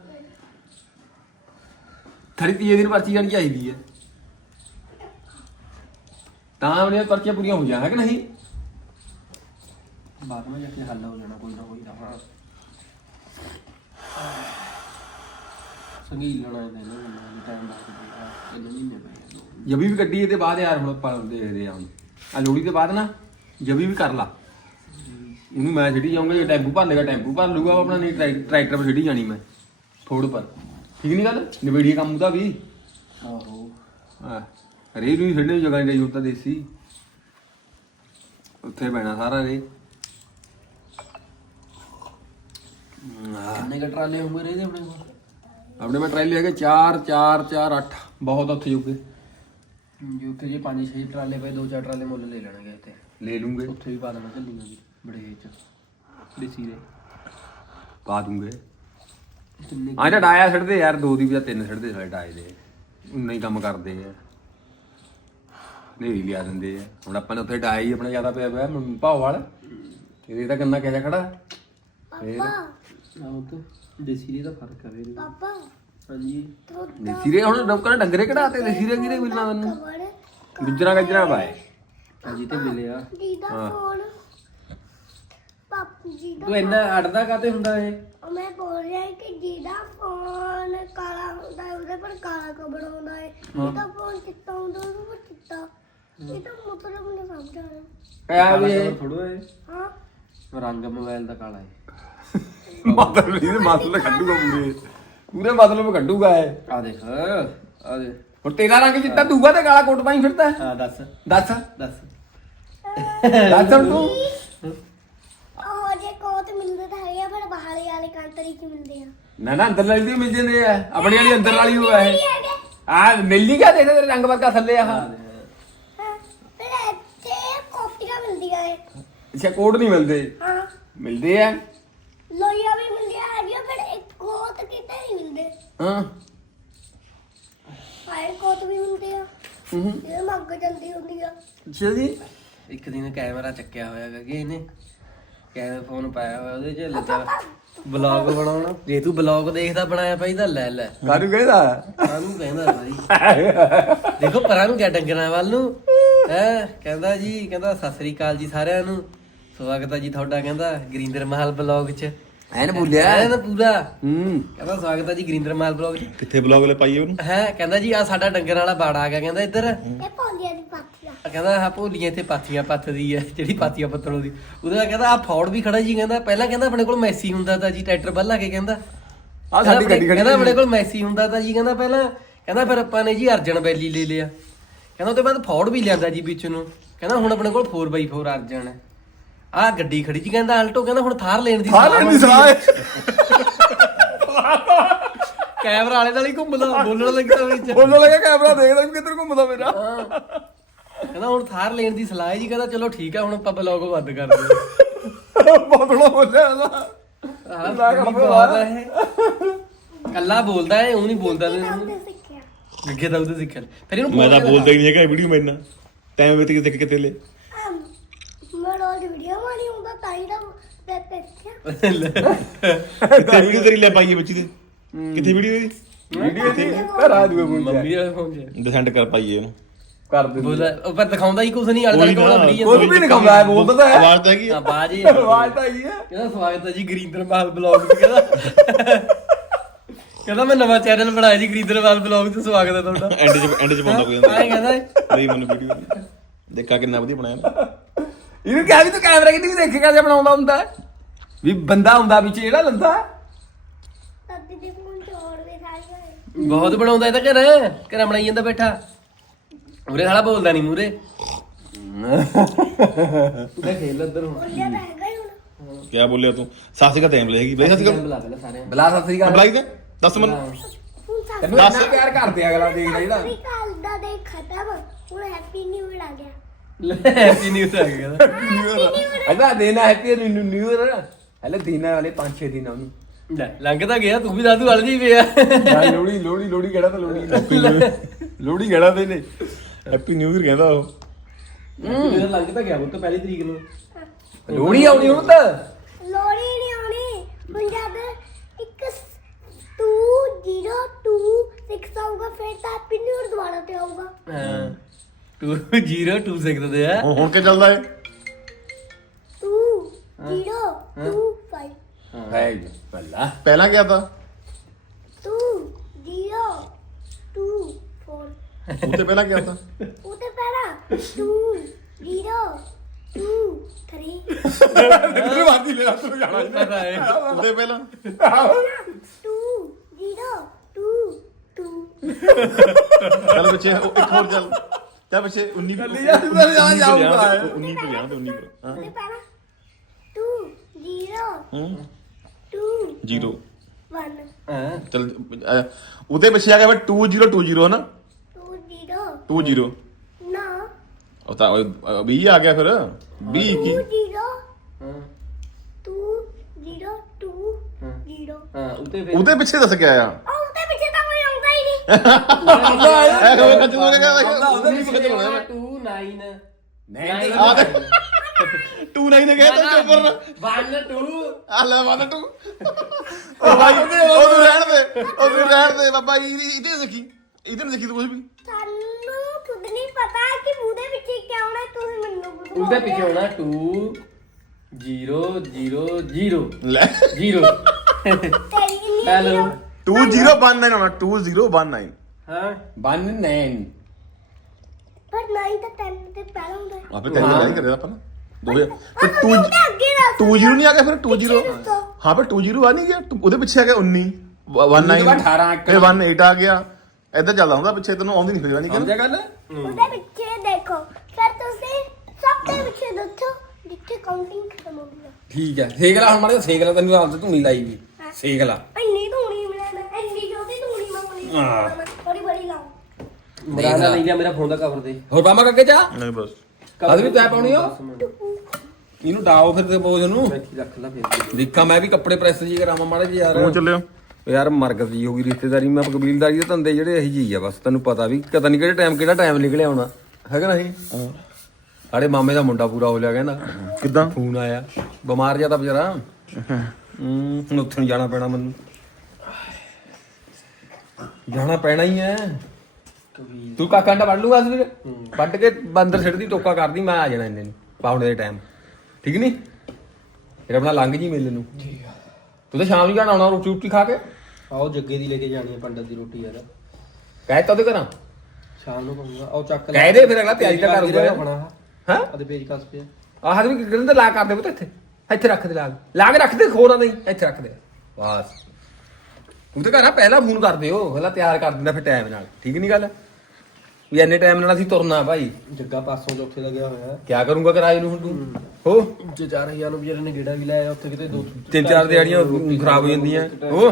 ਥਰੀ ਤੀਏ ਦਿਨ ਪਰਚੀ ਆਣੀ ਚਾਹੀਦੀ ਹੈ। ਤਾਂ ਆਪਣੀਆਂ ਪਰਚੀਆਂ ਪੂਰੀਆਂ ਹੋ ਜਾਣ ਹੈ ਕਿ ਨਹੀਂ? ਬਾਅਦ ਵਿੱਚ ਜਾ ਕੇ ਹੱਲ ਹੋ ਜਾਣਾ ਕੋਈ ਨਾ ਕੋਈ ਨਾ ਸੰਗੀਲ ਲੈਣਾ ਇਹਦਾ ਨਾ ਟਾਈਮ ਲੱਗ ਜਾਏਗਾ। ਤਿੰਨ ਮਹੀਨੇ ਪਏ ਆ। ਜਬੀ ਵੀ ਗੱਡੀ ਇਹਦੇ ਬਾਅਦ ਯਾਰ ਹੁਣ ਆਪਾਂ ਦੇਖਦੇ ਆ ਹੁਣ। ਆ ਲੋੜੀ ਦੇ ਬਾਅਦ ਨਾ ਜਬੀ ਵੀ ਕਰ ਲਾ। ਇਹਨੂੰ ਮੈਂ ਛੱਡੀ ਜਾਊਂਗਾ ਜੇ ਟੈਂਪੂ ਭਰ ਲੇਗਾ ਟੈਂਪੂ ਭਰ ਲੂਗਾ ਆਪਣਾ ਨਹੀਂ ਟਰੈ- ਟਰੈਕਟਰ 'ਤੇ ਛੱਡੀ ਜਾਣੀ ਮੈਂ। ਥੋੜ ਪਰ। ਠੀਕ ਨਹੀਂ ਗੱਲ? ਨਿਬੇੜੀਏ ਕੰਮ ਉਹਦਾ ਵੀ। ਆਹੋ। ਹਾਂ ਰੇ ਨੂੰ ਛੱਡਣੇ ਜਗ੍ਹਾ ਨਹੀਂ ਹੁੰਦਾ ਦੇਸੀ। ਉੱਥੇ ਪੈਣਾ ਸਾਰਾ ਰੇ ਕਿੰਨੇ ਕ ਟਰਾਲੇ ਹੋਣਗੇ ਇਹਦੇ ਆਪਣੇ ਕੋਲ? ਆਪਣੇ ਮੈਂ ਟਰਾਈ ਹੈਗੇ 4 4 4 8 ਬਹੁਤ ਉੱਥੇ ਜੁਗੇ ਜੀ ਉੱਥੇ ਜੇ ਪੰਜ ਛੇ ਟਰਾਲੇ ਪਏ ਦੋ ਚਾਰ ਟਰਾਲੇ ਮੁੱਲ ਲੈ ਲੈਣਗੇ ਇੱਥੇ। ਲੈ ਲੂੰਗੇ। ਉੱਥੇ ਵੀ ਪਾ ਦੇਣਾ ਝੱਲੀਆਂ ਵੀ ਬੜੇ ਚ ਦੇਸੀ ਦੇ। ਪਾ ਦੂੰਗੇ। ਆਹ ਤਾਂ ਡਾਇਆ ਛੱਡਦੇ ਯਾਰ ਦੋ ਦੀ ਜਾਂ ਤਿੰਨ ਛੱਡਦੇ ਸਾਡੇ ਡਾਏ ਦੇ। ਉਨਾ ਹੀ ਕੰਮ ਕਰਦੇ ਆ। ਨੇਰੀ ਲਿਆ ਦਿੰਦੇ ਆ। ਹੁਣ ਆਪਾਂ ਨੇ ਉੱਥੇ ਡਾਇਆ ਹੀ ਆਪਣਾ ਜ਼ਿਆਦਾ ਪਿਆ ਪਿਆ ਭਾਉ ਵਾਲ। ਇਹਦੇ ਤਾਂ ਕੰਨਾ ਕਿਹਦਾ ਖੜਾ। ਫੇਰ? ਤਾਂ ਦੇਸੀ ਦੇ ਦਾ ਫ਼ਰਕ ਆ ਵੀਰੇ ਪਾਪਾ। ਹਾਂਜੀ। ਦੇਸੀ ਰੇ ਹੁਣ ਡੰਗਰੇ ਕਢਾਤੇ ਦੇਸੀ ਰੇ ਕਿਰੇ ਮਿਲਣਾ ਮੈਨੂੰ ਖਬਰ ਗੁੱਜਰਾਂ ਗੱਜਰਾਂ ਪਾਏ। ਹਾਂਜੀ ਤੇ ਮਿਲਿਆ। ਦੀਦਾ ਪਾਪਾ ਜੀ ਦਾ ਤੂੰ ਇੰਨਾ ਅੜਦਾ ਕਾਤੇ ਹੁੰਦਾ ਇਹ? ਉਹ ਮੈਂ ਬੋਲ ਰਿਹਾ ਕਿ ਜਿਹਦਾ ਫੋਨ ਕਾਲਾ ਹੁੰਦਾ ਹੈ ਉਹਦੇ ਪਰ ਕਾਲਾ ਕਬੜ ਹੁੰਦਾ ਹੈ। ਜਿਹਦਾ ਫੋਨ ਚਿੱਟਾ ਹੁੰਦਾ ਉਹਦੇ ਪਰ ਚਿੱਟਾ। ਇਹ ਤਾਂ ਮਤਲਬ ਨਹੀਂ ਸਮਝ ਆ ਰਿਹਾ। ਪਿਆ ਵੀ ਇਹ ਥੋੜਾ ਇਹ ਹਾਂ। ਰੰਗ ਮੋਬਾਈਲ ਦਾ ਕਾਲਾ ਹੈ। ਮਤਲਬ ਇਹਦੇ ਮਤਲਬ ਕੱਢੂਗਾ ਪੂਰੇ। ਪੂਰੇ ਮਤਲਬ ਕੱਢੂਗਾ ਇਹ। ਆ ਦੇਖ ਆ ਦੇ ਹੁਣ ਤੇਰਾ ਰੰਗ ਚਿੱਟਾ ਦੂਗਾ ਤੇ ਕਾਲਾ ਕੋਟ ਪਾਈ ਫਿਰਦਾ ਆ ਦੱਸ। ਦੱਸ। ਦੱਸ। ਦੱਸ ਹੁਣ ਤੂੰ ਉਹ ਜੇ ਕੋਤ ਮਿਲਦੇ ਤਾਂ ਹੈਗੇ ਆ, ਪਰ ਬਾਹਰ ਵਾਲੇ ਕੰਟਰੀ ਚ ਮਿਲਦੇ ਆ? ਨਾ ਨਾ ਅੰਦਰ ਵਾਲੀ ਦੀ ਮਿਲ ਜਾਂਦੇ ਆ। ਆਪਣੀ ਵਾਲੀ ਅੰਦਰ ਵਾਲੀ ਉਹ ਹੈ। ਹੈਗੇ ਆ ਨੀਲੀ ਕਾ ਦੇਖਦੇ ਤੇਰੇ ਰੰਗ ਵਰਗਾ ਥੱਲੇ ਆ। ਹਾਂ ਤੇ ਇੱਥੇ ਕਾਪੀਆਂ ਮਿਲਦੀਆਂ ਹੈ ਅੱਛਾ ਕੋਟ ਨਹੀਂ ਮਿਲਦੇ? ਹਾਂ। ਮਿਲਦੇ ਆ? ਲੋਈਆਂ ਵੀ ਮਿਲਦੀਆਂ ਹੈਗੀਆਂ ਪਰ ਇੱਕ ਕੋਤ ਕਿਤੇ ਨਹੀਂ ਮਿਲਦੇ। ਹਾਂ। ਫਾਇਰ ਕੋਤ ਵੀ ਮਿਲਦੇ ਆ। ਇਹ ਮੰਗ ਜਾਂਦੀ ਹੁੰਦੀ ਆ। ਅੱਛਾ ਜੀ। ਇੱਕ ਦਿਨ ਕੈਮਰਾ ਚੱਕਿਆ ਹੋਇਆ ਕਿ ਇਹਨੇ। ਕੈਮਰਾ ਫੋਨ ਪਾਇਆ ਹੋਇਆ ਉਹਦੇ 'ਚ ਲੱਗਾ। ਬਲੌਗ ਬਣਾਉਣਾ। ਜੇ ਤੂੰ ਬਲੌਗ ਦੇਖਦਾ ਬਣਾਇਆ ਭਾਈ ਤਾਂ ਲੈ ਲੈ। ਕਾਰੂ ਕਹਿੰਦਾ? ਕਾਹਨੂੰ ਕਹਿੰਦਾ ਭਾਈ ਦੇਖੋ ਪਰਾਂ ਨੂੰ ਕਿਆ ਡੰਗਰਾਂ ਵੱਲ ਨੂੰ। ਹੈ ਕਹਿੰਦਾ ਜੀ ਕਹਿੰਦਾ ਸਤਿ ਸ੍ਰੀ ਅਕਾਲ ਜੀ ਸਾਰਿਆਂ ਨੂੰ। ਸਵਾਗਤ ਹੈ ਜੀ ਤੁਹਾਡਾ ਕਹਿੰਦਾ ਗਰਿੰਦਰ ਮਹਾਲ ਬਲੌਗ 'ਚ। ਐਨ ਬੋਲਿਆ। ਐਨ ਪੂਰਾ। ਹੂੰ। ਕਹਿੰਦਾ ਸਵਾਗਤ ਹੈ ਜੀ ਗਰਿੰਦਰ ਮਹਾਲ ਬਲੌਗ 'ਚ ਕਿੱਥੇ ਬਲੌਗ ਲੈ ਪਾਈਏ ਉਹਨੂੰ? ਹੈ ਕਹਿੰਦਾ ਜੀ ਆ ਸਾਡਾ ਡੰਗਰ ਵਾਲਾ ਬਾੜਾ ਆ ਗਿਆ। ਕਹਿੰਦਾ ਇੱਧਰ। ਇਹ ਪੌਂਦੀਆਂ ਦੀ ਪਾਥੀਆਂ। ਕਹਿੰਦਾ ਆ ਭੋਲੀਆਂ ਇੱਥੇ ਪਾਥੀਆਂ ਪੱਥਦੀ ਹੈ ਜਿਹੜੀ ਪਾਥੀਆਂ ਪੱਤਰੋਂ ਦੀ। ਉਹਦੇ ਨਾਲ ਕਹਿੰਦਾ ਆ ਫੌੜ ਵੀ ਖੜਾ ਜੀ ਕਹਿੰਦਾ। ਪਹਿਲਾਂ ਕਹਿੰਦਾ ਆਪਣੇ ਕੋਲ ਮੈਸੀ ਹੁੰਦਾ ਤਾਂ ਜੀ ਟਰੈਕਟਰ ਵੱਲ ਲਾ ਕੇ ਕਹਿੰਦਾ। ਆ ਸਾਡੀ ਗੱਡੀ ਕਹਿੰਦਾ। ਆਪਣੇ ਕੋਲ ਮੈਸੀ ਹੁੰਦਾ ਤਾਂ ਜੀ ਕਹਿੰਦਾ ਪਹਿਲਾਂ। ਕਹਿੰਦਾ ਫਿਰ ਆਪਾਂ ਨੇ ਜੀ ਅਰਜਨ ਵੈਲੀ ਲੈ ਲਿਆ। ਕਹਿੰਦਾ ਉਹ ਤੋਂ ਬਾਅਦ ਫੌੜ ਵੀ ਲਿਆਂਦਾ ਜੀ ਵਿੱਚ ਨੂੰ। ਕਹਿੰਦਾ ਹੁਣ ਆਪਣੇ ਕੋਲ 4x4 ਅਰਜਨ ਹੈ। ਆ ਗੱਡੀ ਖੜੀ ਜੀ ਕਹਿੰਦਾ ਆਲਟੋ ਕਹਿੰਦਾ ਹੁਣ ਥਾਰ ਲੈਣ ਦੀ ਹਾਂ ਲੈਣ ਦੀ ਸਲਾਹ ਹੈ। ਕੈਮਰਾ ਵਾਲੇ ਨਾਲ ਹੀ ਘੁੰਮਦਾ ਬੋਲਣ ਲੱਗਾ ਵਿੱਚ। ਬੋਲਣ ਲੱਗਾ ਕੈਮਰਾ ਦੇਖਦਾ ਵੀ ਕਿੱਧਰ ਘੁੰਮਦਾ ਮੇਰਾ। ਕਹਿੰਦਾ ਹੁਣ ਥਾਰ ਲੈਣ ਦੀ ਸਲਾਹ ਹੈ ਜੀ ਕਹਿੰਦਾ ਚਲੋ ਠੀਕ ਆ ਹੁਣ ਆਪਾਂ ਬਲੌਗ ਬੰਦ ਕਰ ਦਿੰਦੇ ਬੋਲਣਾ ਬੋਲਿਆ ਨਾ। ਹਾਂ ਬਹੁਤ ਹੈ ਕੱਲਾ ਬੋਲਦਾ ਹੈ ਉਹ ਨਹੀਂ ਬੋਲਦਾ ਸਿੱਖਿਆ। ਅੱਗੇ ਤਾਂ ਉਹਦੇ ਸਿੱਖਿਆ। ਫਿਰ ਇਹਨੂੰ ਮੈਂ ਤਾਂ ਬੋਲਦਾ ਹੀ ਨਹੀਂ ਹੈਗਾ ਵੀਡੀਓ ਮੈਨਾਂ ਟਾਈਮ ਵਿੱਚ ਦੇਖ ਕੇ ਤੇਲੇ ਅਮ, ਮੈਂ ਰੋਜ਼ ਵੀਡੀਓ ਮੈਂ ਕਿੱਥੇ ਵੀਡੀਓ <laughs> ਤੇਰੀ ਲੈ ਪਾਈਏ ਬੱਚੀ ਦੇ ਕਿੱਥੇ ਵੀਡੀਓ ਦੀ? ਵੀਡੀਓ ਦੀ। ਘਰ ਆ ਦੂਏ ਫੋਨ ਮੰਮੀ ਵਾਲੇ ਫੋਨ 'ਚ। ਡਿਸੈਂਡ ਕਰ ਪਾਈਏ ਉਹਨੂੰ ਕਰ ਦੇ ਬੋਲਦਾ ਉਹ ਪਰ ਦਿਖਾਉਂਦਾ ਹੀ ਕੁਝ ਨਹੀਂ ਅਲਦਾ ਕੋਈ ਕੋਲ ਬੜੀ ਕੁਝ ਵੀ ਨਹੀਂ ਖਾਉਂਦਾ ਬੋਲਦਾ ਤਾਂ ਹੈ। ਆਵਾਜ਼ ਤਾਂ ਹੈਗੀ ਆ। ਆਵਾਜ਼ ਤਾਂ ਆਈ ਹੈ ਕਹਿੰਦਾ ਸਵਾਗਤ ਹੈ ਜੀ ਗਰੀਂਦਰ ਮਾਲ ਬਲੌਗ ਤੇ ਕਹਿੰਦਾ। ਕਹਿੰਦਾ ਮੈਂ ਨਵਾਂ ਚੈਨਲ ਬਣਾਇਆ ਜੀ ਗਰੀਂਦਰ ਮਾਲ ਬਲੌਗ ਤੇ ਸਵਾਗਤ ਹੈ ਤੁਹਾਡਾ। ਐਂਡ ਚ ਐਂਡ ਚ ਪਾਉਂਦਾ ਕੋਈ ਆਏ ਕਹਿੰਦਾ। ਨਹੀਂ। ਮੈਨੂੰ ਵੀਡੀਓ ਦੇਖਾ ਕਿੰਨਾ ਵਧੀਆ ਬਣਾਇਆ। ਨਾ। ਇਹਨੂੰ ਕਿਹਾ ਵੀ ਤੂੰ ਕੈਮਰਾ ਕਿੰਨੀ ਵੀ ਦੇਖੇਗਾ ਜੇ ਬਣਾਉਂਦਾ ਹੁੰਦਾ। ਵੀ ਬੰਦਾ ਹੁੰਦਾ ਵਿੱਚ ਜਿਹੜਾ ਲੰਦਾ। ਦਾਦੀ ਦੇ ਫੋਨ ਹੋਰ ਵੀ ਸਾਰੀਆਂ ਬਹੁਤ ਬਣਾਉਂਦਾ ਇਹ ਤਾਂ ਘਰ। ਘਰ ਬਣਾਈ ਜਾਂਦਾ ਬੈਠਾ। ਉਰੇ ਸਾਲਾ ਬੋਲਦਾ ਨਹੀਂ ਮੂਰੇ। ਤੂੰ ਤਾਂ ਖੇਲ ਇੱਧਰ ਹੁਣ। ਬੋਲਿਆ ਤਾਂ ਹੈਗਾ ਹੀ ਹੁਣ। ਕਿਆ ਬੋਲਿਆ ਤੂੰ? ਸਾਸੀ ਦਾ ਟਾਈਮ ਲੱਗੇਗੀ ਬਈ ਸਾਸੀ ਦਾ ਬੁਲਾ ਦੇ ਸਾਰਿਆਂ ਬਲਾ ਸਤਿ ਸ੍ਰੀ ਅਕਾਲ। ਬੁਲਾਈ ਦੇ ਦੱਸ ਮੈਨੂੰ। ਹੁਣ ਸਤਿ ਤੈਨੂੰ ਇੰਨਾ ਪਿਆਰ ਕਰਦੇ ਅਗਲਾ ਦੇਖਦਾ ਇਹਦਾ ਸ੍ਰੀ ਅਕਾਲ ਦਾ ਦੇ ਖਤਮ। ਹੁਣ ਹੈਪੀ ਨਿਊ ਇਅਰ ਆ ਗਿਆ। ਹੈਪੀ ਨਿਊ ਆ ਗਿਆ ਕਹਿੰਦਾ। ਅਜਾ ਦੇਣਾ ਹੈਪੀ ਨਿਊ ਨਿਊ ਇਅਰ ਹਲੇ ਦੇਣਾ ਵਾਲੇ 5-6 ਦਿਨ ਉਹਨੂੰ ਲੈ ਲੰਘ ਤਾਂ ਗਿਆ ਤੂੰ ਵੀ ਦਾਦੂ ਵਾਲ ਜੀ ਪਿਆ। ਲੋੜੀ ਲੋੜੀ ਲੋੜੀ ਕਿਹੜਾ ਤਾਂ ਲੋੜੀ ਲੋੜੀ ਕਿਹੜਾ ਤੇ ਨੇ? ਹੈਪੀ ਨਿਊ ਇਅਰ ਕਹਿੰਦਾ ਉਹ। ਹੂੰ ਲੰਘ ਤਾਂ ਗਿਆ ਉਹ ਤੋਂ ਪਹਿਲੀ ਤਰੀਕ ਨੂੰ। ਲੋੜੀ ਆਉਣੀ ਹੁਣ ਤਾਂ। ਲੋੜੀ ਨਹੀਂ ਆਉਣੀ। ਜਦ ਇੱਕ 2 0 2 6 ਆਊਗਾ ਫਿਰ ਤਾਂ ਹੈਪੀ ਨਿਊ ਇਅਰ ਦੁਬਾਰਾ ਤੇ ਆਊਗਾ। ਹਾਂ। 2 0 2 6 ਦੇ ਆ ਹੁਣ ਹੁਣ ਕੀ ਚੱਲਦਾ ਏ 2 0 2 5 ਹੈ ਬੱਲਾ ਪਹਿਲਾਂ ਕੀ ਤਾਂ 2 0 2 4 ਉੱਤੇ ਪਹਿਲਾਂ ਕੀ ਤਾਂ ਉਹਦੇ ਪਹਿਲਾਂ 2 0 2 3 ਤੈਨੂੰ ਵਾਦੀ ਲੈ ਤੂੰ ਜਾਣਾ ਪਤਾ ਹੈ ਉੱਤੇ ਪਹਿਲਾਂ 2 0 2 2 ਚੱਲ ਬੱਚੇ ਉਹ ਇੱਕ ਹੋਰ ਚੱਲ ਚੱਲ ਬੱਚੇ 19 ਚੱਲ ਯਾਰ, ਇੱਧਰ ਜਾ, ਜਾਊਗਾ। 19 ਪਰ ਜਾਣ ਤੇ 19 ਪਰ ਉਹਦੇ ਪਹਿਲਾਂ 2 0 ਹੂੰ। 2 ਜ਼ੀਰੋ। 1 ਹਾਂ। ਚੱਲ ਉਹਦੇ ਪਿੱਛੇ ਆ ਗਿਆ ਫਿਰ 2020 ਹੈ ਨਾ 2 0 20 ਨਾ। ਉਹ ਤਾਂ 20 ਆ ਗਿਆ ਫਿਰ। 20 ਕੀ? 2 0 ਹਾਂ। 2 0 2 0 ਹਾਂ ਉਹਦੇ ਪਿੱਛੇ ਦੱਸ ਕੇ ਆਇਆ ਉਹ ਉਹਦੇ ਪਿੱਛੇ ਤਾਂ ਕੋਈ ਕੱਚ ਹੋ ਗਿਆ ਉਹਦੇ ਉਹਦੇ ਪਿੱਛੇ ਹੋਣਾ 2 9 ਨਹੀਂ ਆ ਦੇ ਤੂੰ ਨਹੀਂ ਨੇ ਕਹਿ ਤਾ ਚੁੱਪ 1 2 ਆ ਲੈ ਮਨ ਤੂੰ ਉਹ ਭਾਈ ਉਹ ਤੂੰ ਰਹਿਣ ਦੇ ਉਹ ਤੂੰ ਰਹਿਣ ਦੇ। ਬਾਬਾ ਇਹਦੀ ਇਹਦੇ ਸਿੱਖੀ। ਇਹਦੇ ਨਹੀਂ ਸਿੱਖੀ ਤੂੰ ਕੁਝ ਵੀ। ਸਾਨੂੰ ਖੁਦ ਨਹੀਂ ਪਤਾ ਕਿ ਉਹਦੇ ਪਿੱਛੇ ਕੀ ਆਉਣਾ ਤੁਸੀਂ ਮੈਨੂੰ ਬਤਾਓ ਉਹਦੇ ਪਿੱਛੇ ਹੋਣਾ 2 0 0 0 ਲੈ। 0 ਤੇਰੀ ਕਿੰਨੀ ਹੈਲੋ 2019 ਹੋਣਾ 2019 ਹਾਂ। 1 9 ਪਰ 9 ਤਾਂ 10 ਤੇ ਪਹਿਲਾਂ ਹੁੰਦਾ ਹੈ। ਆਪੇ ਤੈਨੂੰ ਨਹੀਂ ਕਰਿਆ ਆਪਾਂ ਨਾ। 2000 ਹਾਂ ਫਿਰ 2 ਤੂੰ ਤਾਂ ਅੱਗੇ ਦੱਸ 20 ਨਹੀਂ ਆ ਗਿਆ ਫਿਰ? 20 ਪਿੱਛੇ ਦੱਸੋ। ਹਾਂ ਫਿਰ 20 ਆ ਨਹੀਂ ਗਿਆ? ਤੂੰ- ਉਹਦੇ ਪਿੱਛੇ ਆ ਗਿਆ 19 19 ਤੋਂ ਬਾਅਦ 18 ਇੱਕ। ਫਿਰ 18 ਆ ਗਿਆ। ਏਦਾਂ ਚੱਲਦਾ ਹੁੰਦਾ ਪਿੱਛੇ ਤੈਨੂੰ ਆਉਂਦੀ ਨਹੀਂ ਫਿਰ ਨਹੀਂ ਸਮਝਿਆ ਗੱਲ? ਉਹਦੇ ਪਿੱਛੇ ਦੇਖੋ। ਫਿਰ ਤੁਸੀਂ ਸਭ ਦੇ ਪਿੱਛੇ ਦੱਸੋ ਜਿੱਥੇ ਕਾਊਂਟਿੰਗ ਖਤਮ ਹੋ ਗਈ ਠੀਕ ਹੈ ਸੇਕ ਲਾ ਹੁਣ ਮਾੜੇ ਸੇਕ ਲਾ ਤੈਨੂੰ ਆਪ ਤੇ ਧੂਣੀ ਲਾਈ ਵੀ। ਸੇਕ ਲਾ ਇੰਨੀ ਧੂਣੀ ਮਿਲਣਾ ਇੰਨੀ ਛੋਟੀ ਧੂਣੀ ਮੈਂ ਬੋਲੀ ਥੋੜੀ ਬੜੀ ਲਾਉਂ ਮਰਾਨਾ ਨਹੀਂ ਗਿਆ ਮੇਰਾ ਫੋਨ ਦਾ ਕਵਰ ਦੇ। ਹੋਰ ਬਾਮਾ ਕੱਕੇ ਜਾ। ਨਹੀਂ ਬਸ। ਅਦ ਵੀ ਤੈ ਪਾਉਣੀ ਹੋ ਇਹਨੂੰ ਡਾਓ ਫਿਰ ਤੇ ਪੋਜ ਨੂੰ ਇੱਥੇ ਰੱਖ ਲਾ ਫਿਰ। ਦੇਖਾਂ ਮੈਂ ਵੀ ਕੱਪੜੇ ਪ੍ਰੈਸ ਜੀ ਕਰਾਵਾਂ ਮਾੜੇ ਜੀ ਯਾਰ। ਤੂੰ ਚੱਲਿਓ। ਯਾਰ ਮਰਗਤ ਜੀ ਹੋ ਗਈ ਰਿਸ਼ਤੇਦਾਰੀ। ਮੈਂ ਕਬੀਲਦਾਰੀ ਦੇ ਧੰਦੇ ਜਿਹੜੇ ਇਹੀ ਚੀਜ਼ ਆ ਬਸ ਤੈਨੂੰ ਪਤਾ ਵੀ ਪਤਾ ਨਹੀਂ ਕਿਹੜੇ ਟਾਈਮ ਕਿਹੜਾ ਟਾਈਮ ਨਿਕਲਿਆ ਆਉਣਾ ਹੈਗਾ ਨਹੀਂ? ਸਾਡੇ ਮਾਮੇ ਦਾ ਮੁੰਡਾ ਪੂਰਾ ਹੋ ਲਿਆ ਕਹਿੰਦਾ। ਕਿੱਦਾਂ? ਫੋਨ ਆਇਆ। ਬਿਮਾਰ ਜ਼ਿਆਦਾ ਵਿਚਾਰਾ। ਹੂੰ। ਹੁਣ ਉੱਥੇ ਜਾਣਾ ਪੈਣਾ ਮੈਨੂੰ। ਜਾਣਾ ਪੈਣਾ ਹੀ ਐ ਤੂੰ ਕਾਕਾ ਅੰਡਾ ਵੱਢ ਲੂਗਾ ਅਸਲੀ ਵੱਢ ਕੇ ਬੰਦਰ ਸਿੱਟਦੀ ਟੋਕਾ ਕਰਦੀ ਮੈਂ ਆ ਜਾਣਾ ਇੰਨੇ ਨੂੰ ਪਾਉਣੇ ਦੇ ਟਾਈਮ ਠੀਕ ਨਹੀਂ ਫਿਰ ਆਪਣਾ ਲੰਘ ਜੀ ਮੇਲੇ ਨੂੰ। ਤੂੰ ਤਾਂ ਸ਼ਾਮ ਨੂੰ ਜਾਣਾ ਆਉਣਾ ਰੋਟੀ ਰੋਟੀ ਖਾ ਕੇ? ਆਓ ਜੱਗੇ ਦੀ ਲੈ ਕੇ ਜਾਣੀ ਹੈ ਪੰਡਤ ਦੀ ਰੋਟੀ ਯਾਰ। ਕਹਿ ਤਾ ਉਹਦੇ ਘਰਾਂ? ਸ਼ਾਮ ਨੂੰ ਕਹੂੰਗਾ ਆਓ ਚੱਕ ਕਹਿ ਦੇ ਫਿਰ ਅਗਲਾ ਤਿਆਰੀ ਤਾਂ ਕਰੂਗਾ। ਹਾਂ? ਅਦੇ ਪੇਜ ਕਸ ਪਿਆ। ਆਹ ਵੀ ਕਿਰਨ ਤੇ ਲਾ ਕਰ ਦੇ ਪੁੱਤ ਇੱਥੇ? ਇੱਥੇ ਰੱਖ ਦੇ ਲਾ ਕੇ। ਲਾ ਕੇ ਰੱਖ ਦੇ ਖੋਰਾ ਨਹੀਂ ਇੱਥੇ ਰੱਖ ਦੇ। ਬਸ। ਉਹਦੇ ਘਰ ਆ ਪਹਿਲਾਂ ਫੋਨ ਕਰ ਦਿਓ ਪਹਿਲਾਂ ਤਿਆਰ ਕਰ ਦਿੰਦਾ ਫਿਰ ਟਾਈਮ ਨਾਲ। ਠੀਕ ਨਹੀਂ ਗੱਲ? ਵੀ ਇੰਨੇ ਟਾਈਮ ਨਾਲ ਅਸੀਂ ਤੁਰਨਾ ਭਾਈ। ਜੱਗਾ ਪਾਸੋਂ ਚੌਥੇ ਦਾ ਗਿਆ ਹੋਇਆ। ਕਿਆ ਕਰੂੰਗਾ ਕਿਰਾਏ ਨੂੰ ਹੁਣ ਤੂੰ? ਹੋ। ਜੇ 4000 ਨੂੰ ਵਿਚਾਰੇ ਨੇ ਗੇੜਾ ਵੀ ਲਾਇਆ ਉੱਥੇ ਕਿਤੇ ਦੋ ਤਿੰਨ ਚਾਰ ਦਿਹਾੜੀਆਂ ਖਰਾਬ ਹੋ ਜਾਂਦੀਆਂ। ਹੋ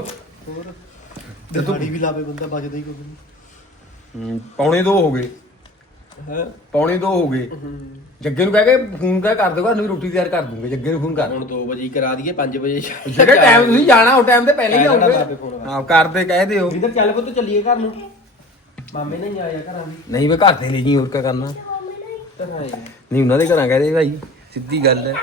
ਦਿਹਾੜੀ ਵੀ ਲਾਵੇ ਬੰਦਾ ਬਚਦਾ ਹੀ ਕੋਈ ਨਹੀਂ ਹਮ, ਪੌਣੇ 2 ਹੋ ਗਏ। ਪੌਣੇ 2 ਹੋ ਗਏ। ਜੱਗੇ ਨੂੰ ਕਹਿ ਕੇ ਫੋਨ ਕਰ ਕਰ ਦੇਗਾ ਨੂੰ ਰੋਟੀ ਤਿਆਰ ਕਰ ਦੂੰਗੇ ਜੱਗੇ ਨੂੰ ਫੋਨ ਕਰ। ਹੁਣ 2 ਵਜੇ ਹੀ ਕਰਾ ਦਈਏ 5 ਵਜੇ ਜਿਹੜੇ ਟਾਈਮ ਤੁਸੀਂ ਜਾਣਾ ਉਹ ਟਾਈਮ ਤੇ ਪਹਿਲੇ ਹੀ ਕਹਿ ਆਉਂਗੇ। ਹਾਂ ਕਰਦੇ ਕਹਿ ਦਿਓ। ਇਧਰ ਚੱਲ ਪੁੱਤ ਚੱਲੀਏ ਘਰ ਨੂੰ। ਮਾਮੇ ਨਹੀਂ ਆਇਆ ਘਰਾਂ ਦੀ। ਨਹੀਂ ਵੇ ਘਰ ਤੇ ਲਈ ਜੀ ਹੋਰ ਕੀ ਕਰਨਾ। ਤਾਂ ਆਏ ਨਹੀਂ ਉਹਨਾਂ ਦੇ ਘਰਾਂ ਕਹਦੇ ਭਾਈ ਸਿੱਧੀ ਗੱਲ ਹੈ।